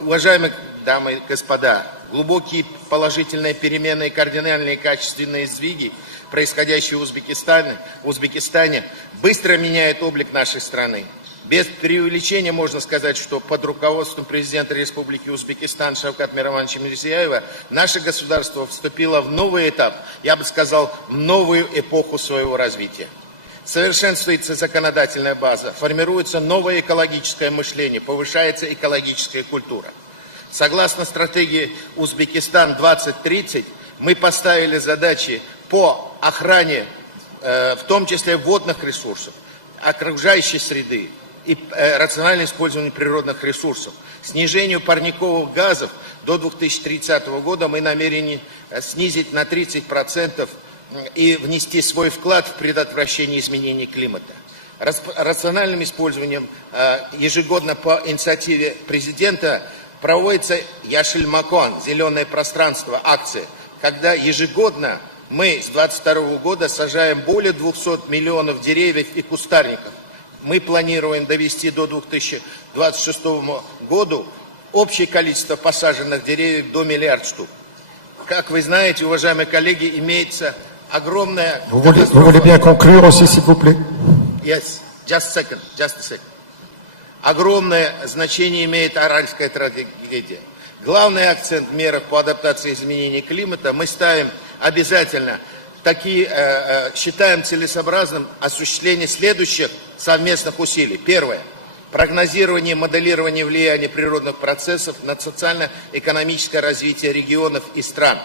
Уважаемые дамы и господа, глубокие положительные перемены и кардинальные качественные сдвиги, происходящие в Узбекистане, быстро меняют облик нашей страны. Без преувеличения можно сказать, что под руководством президента Республики Узбекистан Шавката Миромоновича Мирзияева наше государство вступило в новый этап, я бы сказал, в новую эпоху своего развития. Совершенствуется законодательная база, формируется новое экологическое мышление, повышается экологическая культура. Согласно стратегии Узбекистан-2030, мы поставили задачи по охране, в том числе водных ресурсов, окружающей среды и рациональному использованию природных ресурсов. Снижению парниковых газов до 2030 года мы намерены снизить на 30% и внести свой вклад в предотвращение изменений климата. Рациональным использованием ежегодно по инициативе президента проводится Яшель Макон, зеленое пространство, акция, когда ежегодно мы с 2022 года сажаем более 200 миллионов деревьев и кустарников. Мы планируем довести до 2026 года общее количество посаженных деревьев до 1 миллиарда штук. Как вы знаете, уважаемые коллеги, имеется огромная... Vous voulez bien conclure aussi, s'il vous plaît? Yes, just a second. Огромное значение имеет Аральская трагедия. Главный акцент в мерах по адаптации изменений климата мы ставим обязательно, считаем целесообразным осуществление следующих совместных усилий. Первое. Прогнозирование, моделирование влияния природных процессов на социально-экономическое развитие регионов и стран.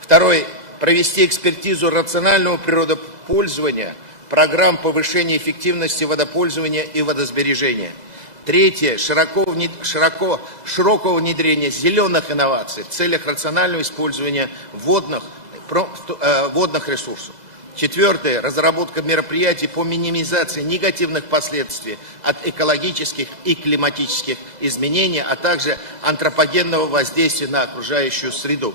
Второе. Провести экспертизу рационального природопользования, программ повышения эффективности водопользования и водосбережения. Третье. Широкого внедрения зеленых инноваций в целях рационального использования водных ресурсов. Четвертое. Разработка мероприятий по минимизации негативных последствий от экологических и климатических изменений, а также антропогенного воздействия на окружающую среду.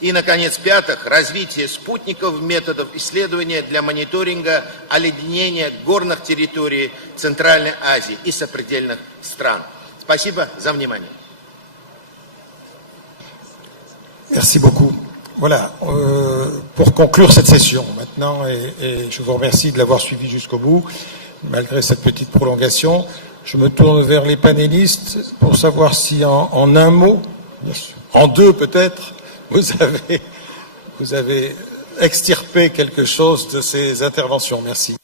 И, наконец, пятых, развитие спутниковых методов исследования для мониторинга оледенения горных территорий Центральной Азии и сопредельных стран. Спасибо за внимание. Merci beaucoup. Voilà, pour conclure cette session maintenant, et je vous remercie de l'avoir suivi jusqu'au bout, malgré cette petite prolongation. Je me tourne vers les panélistes pour savoir si en un mot, en deux peut-être, vous avez extirpé quelque chose de ces interventions. Merci.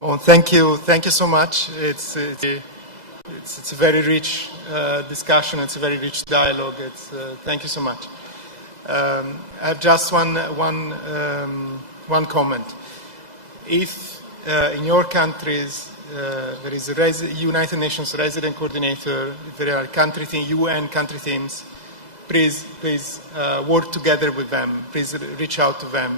Oh, thank you so much. It's a very rich discussion. It's a very rich dialogue. Thank you so much. I have just one comment. If in your countries there is a United Nations resident coordinator, if there are UN country teams, please work together with them. Please reach out to them.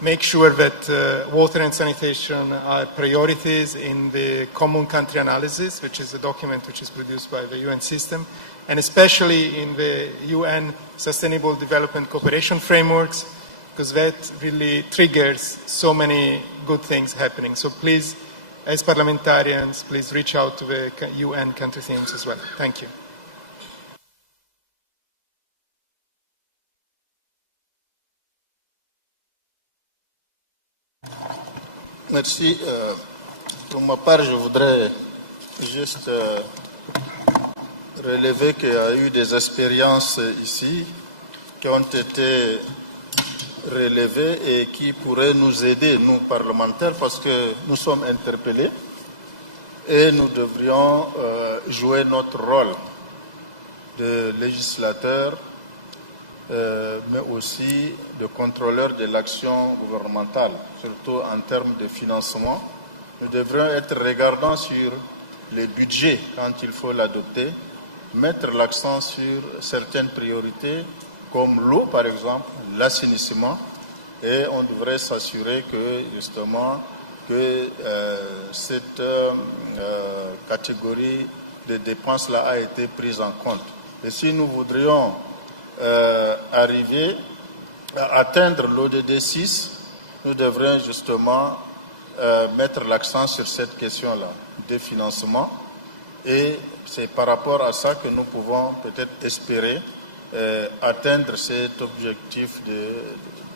Make sure that water and sanitation are priorities in the common country analysis, which is a document which is produced by the UN system, and especially in the UN Sustainable Development Cooperation frameworks, because that really triggers so many good things happening. So please, as parliamentarians, please reach out to the UN country teams as well. Thank you. Merci. Pour ma part, je voudrais juste relever qu'il y a eu des expériences ici qui ont été relevées et qui pourraient nous aider, nous parlementaires, parce que nous sommes interpellés et nous devrions jouer notre rôle de législateur, mais aussi de contrôleur de l'action gouvernementale, surtout en termes de financement. Nous devrions être regardants sur les budgets quand il faut l'adopter, mettre l'accent sur certaines priorités comme l'eau par exemple, l'assainissement, et on devrait s'assurer que justement cette catégorie de dépenses-là a été prise en compte. Et si nous voudrions arriver à atteindre l'ODD 6, nous devrions justement mettre l'accent sur cette question-là, des financements, et c'est par rapport à ça que nous pouvons peut-être espérer atteindre cet objectif de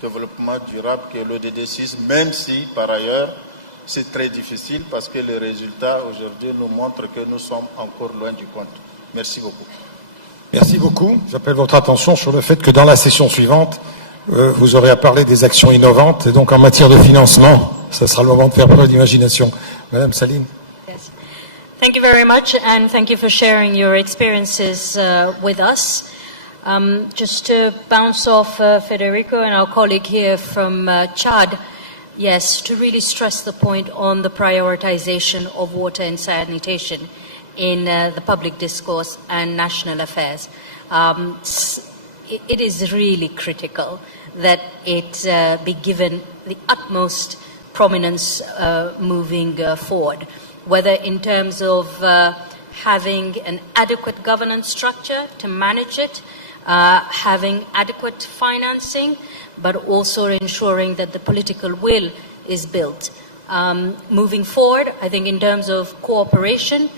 développement durable que l'ODD 6, même si par ailleurs c'est très difficile parce que les résultats aujourd'hui nous montrent que nous sommes encore loin du compte. Merci beaucoup. Merci beaucoup. J'appelle votre attention sur le fait que dans la session suivante, vous aurez à parler des actions innovantes et donc en matière de financement, ça sera le moment de faire preuve d'imagination. Madame Saline. Yes. Thank you very much, and thank you for sharing your experiences with us. Just to bounce off Federico and our colleague here from Chad, yes, to really stress the point on the prioritization of water and sanitation in the public discourse and national affairs. It is really critical that it be given the utmost prominence moving forward, whether in terms of having an adequate governance structure to manage it, having adequate financing, but also ensuring that the political will is built. Moving forward, I think in terms of cooperation,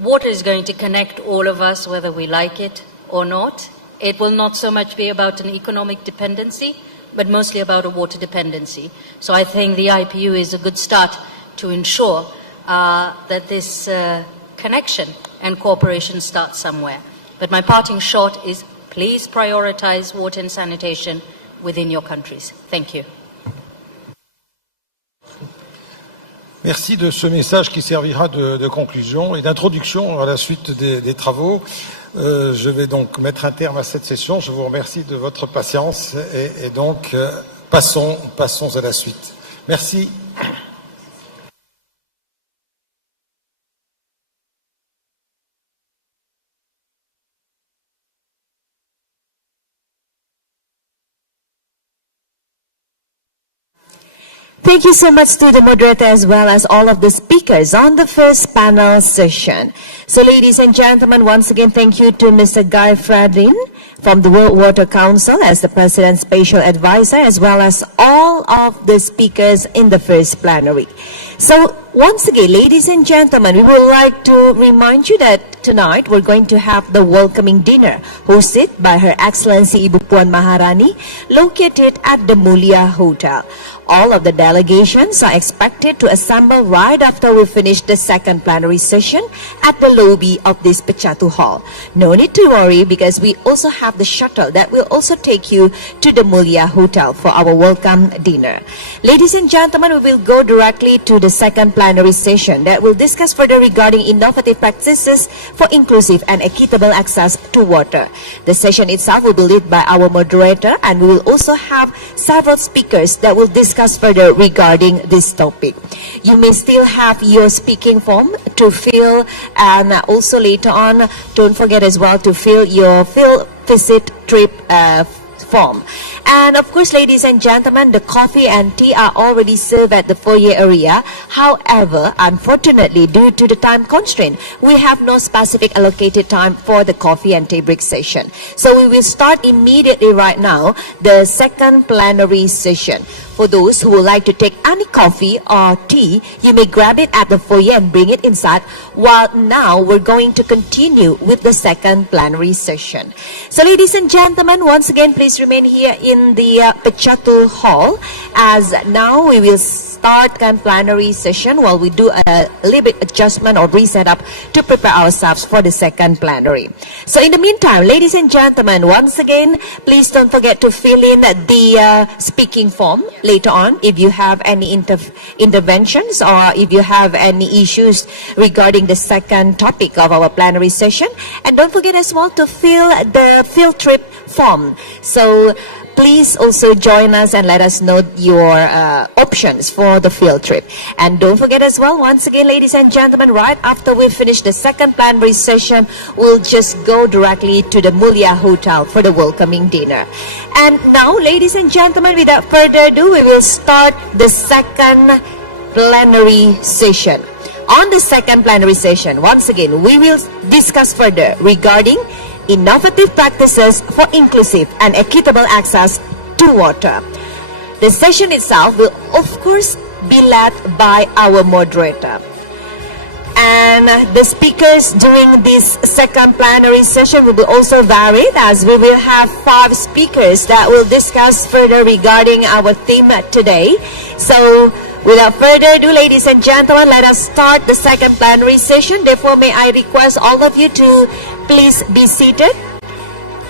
water is going to connect all of us, whether we like it or not. It will not so much be about an economic dependency, but mostly about a water dependency. So I think the IPU is a good start to ensure that this connection and cooperation starts somewhere. But my parting shot is please prioritize water and sanitation within your countries. Thank you. Merci de ce message qui servira de conclusion et d'introduction à la suite des travaux. Je vais donc mettre un terme à cette session. Je vous remercie de votre patience et donc passons à la suite. Merci. Thank you so much to the moderator as well as all of the speakers on the first panel session. So ladies and gentlemen, once again, thank you to Mr. Guy Fradin from the World Water Council as the President's Special Advisor, as well as all of the speakers in the first plenary. So once again, ladies and gentlemen, we would like to remind you that tonight we're going to have the welcoming dinner hosted by Her Excellency Ibu Puan Maharani, located at the Mulia Hotel. All of the delegations are expected to assemble right after we finish the second plenary session at the lobby of this Pechatu Hall. No need to worry because we also have the shuttle that will also take you to the Mulia Hotel for our welcome dinner. Ladies and gentlemen, we will go directly to the second plenary session that will discuss further regarding innovative practices for inclusive and equitable access to water. The session itself will be led by our moderator, and we will also have several speakers that will discuss further regarding this topic. You may still have your speaking form to fill, and also later on, don't forget as well to fill your field visit trip form. And of course, ladies and gentlemen, the coffee and tea are already served at the foyer area. However, unfortunately, due to the time constraint, we have no specific allocated time for the coffee and tea break session. So we will start immediately right now the second plenary session. For those who would like to take any coffee or tea, you may grab it at the foyer and bring it inside. While now we're going to continue with the second plenary session. So ladies and gentlemen, once again, please remain here in the Pechatu Hall, as now we will start the plenary session while we do a little bit adjustment or reset up to prepare ourselves for the second plenary. So in the meantime, ladies and gentlemen, once again, please don't forget to fill in the speaking form later on if you have any interventions or if you have any issues regarding the second topic of our plenary session. And don't forget as well to fill the field trip form. So please also join us and let us know your options for the field trip. And don't forget as well, once again, ladies and gentlemen, right after we finish the second plenary session, we'll just go directly to the Mulia Hotel for the welcoming dinner. And now, ladies and gentlemen, without further ado, we will start the second plenary session. On the second plenary session, once again, we will discuss further regarding innovative practices for inclusive and equitable access to water. The session itself will of course be led by our moderator. And the speakers during this second plenary session will be also varied, as we will have 5 speakers that will discuss further regarding our theme today. So without further ado, ladies and gentlemen, let us start the second plenary session. Therefore, may I request all of you to please be seated.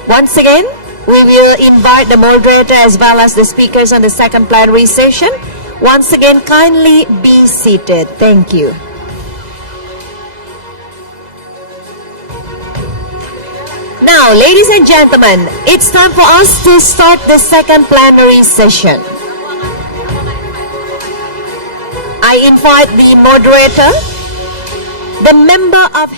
Once again, we will invite the moderator as well as the speakers on the second plenary session. Once again, kindly be seated. Thank you. Now, ladies and gentlemen, it's time for us to start the second plenary session. I invite the moderator, the member of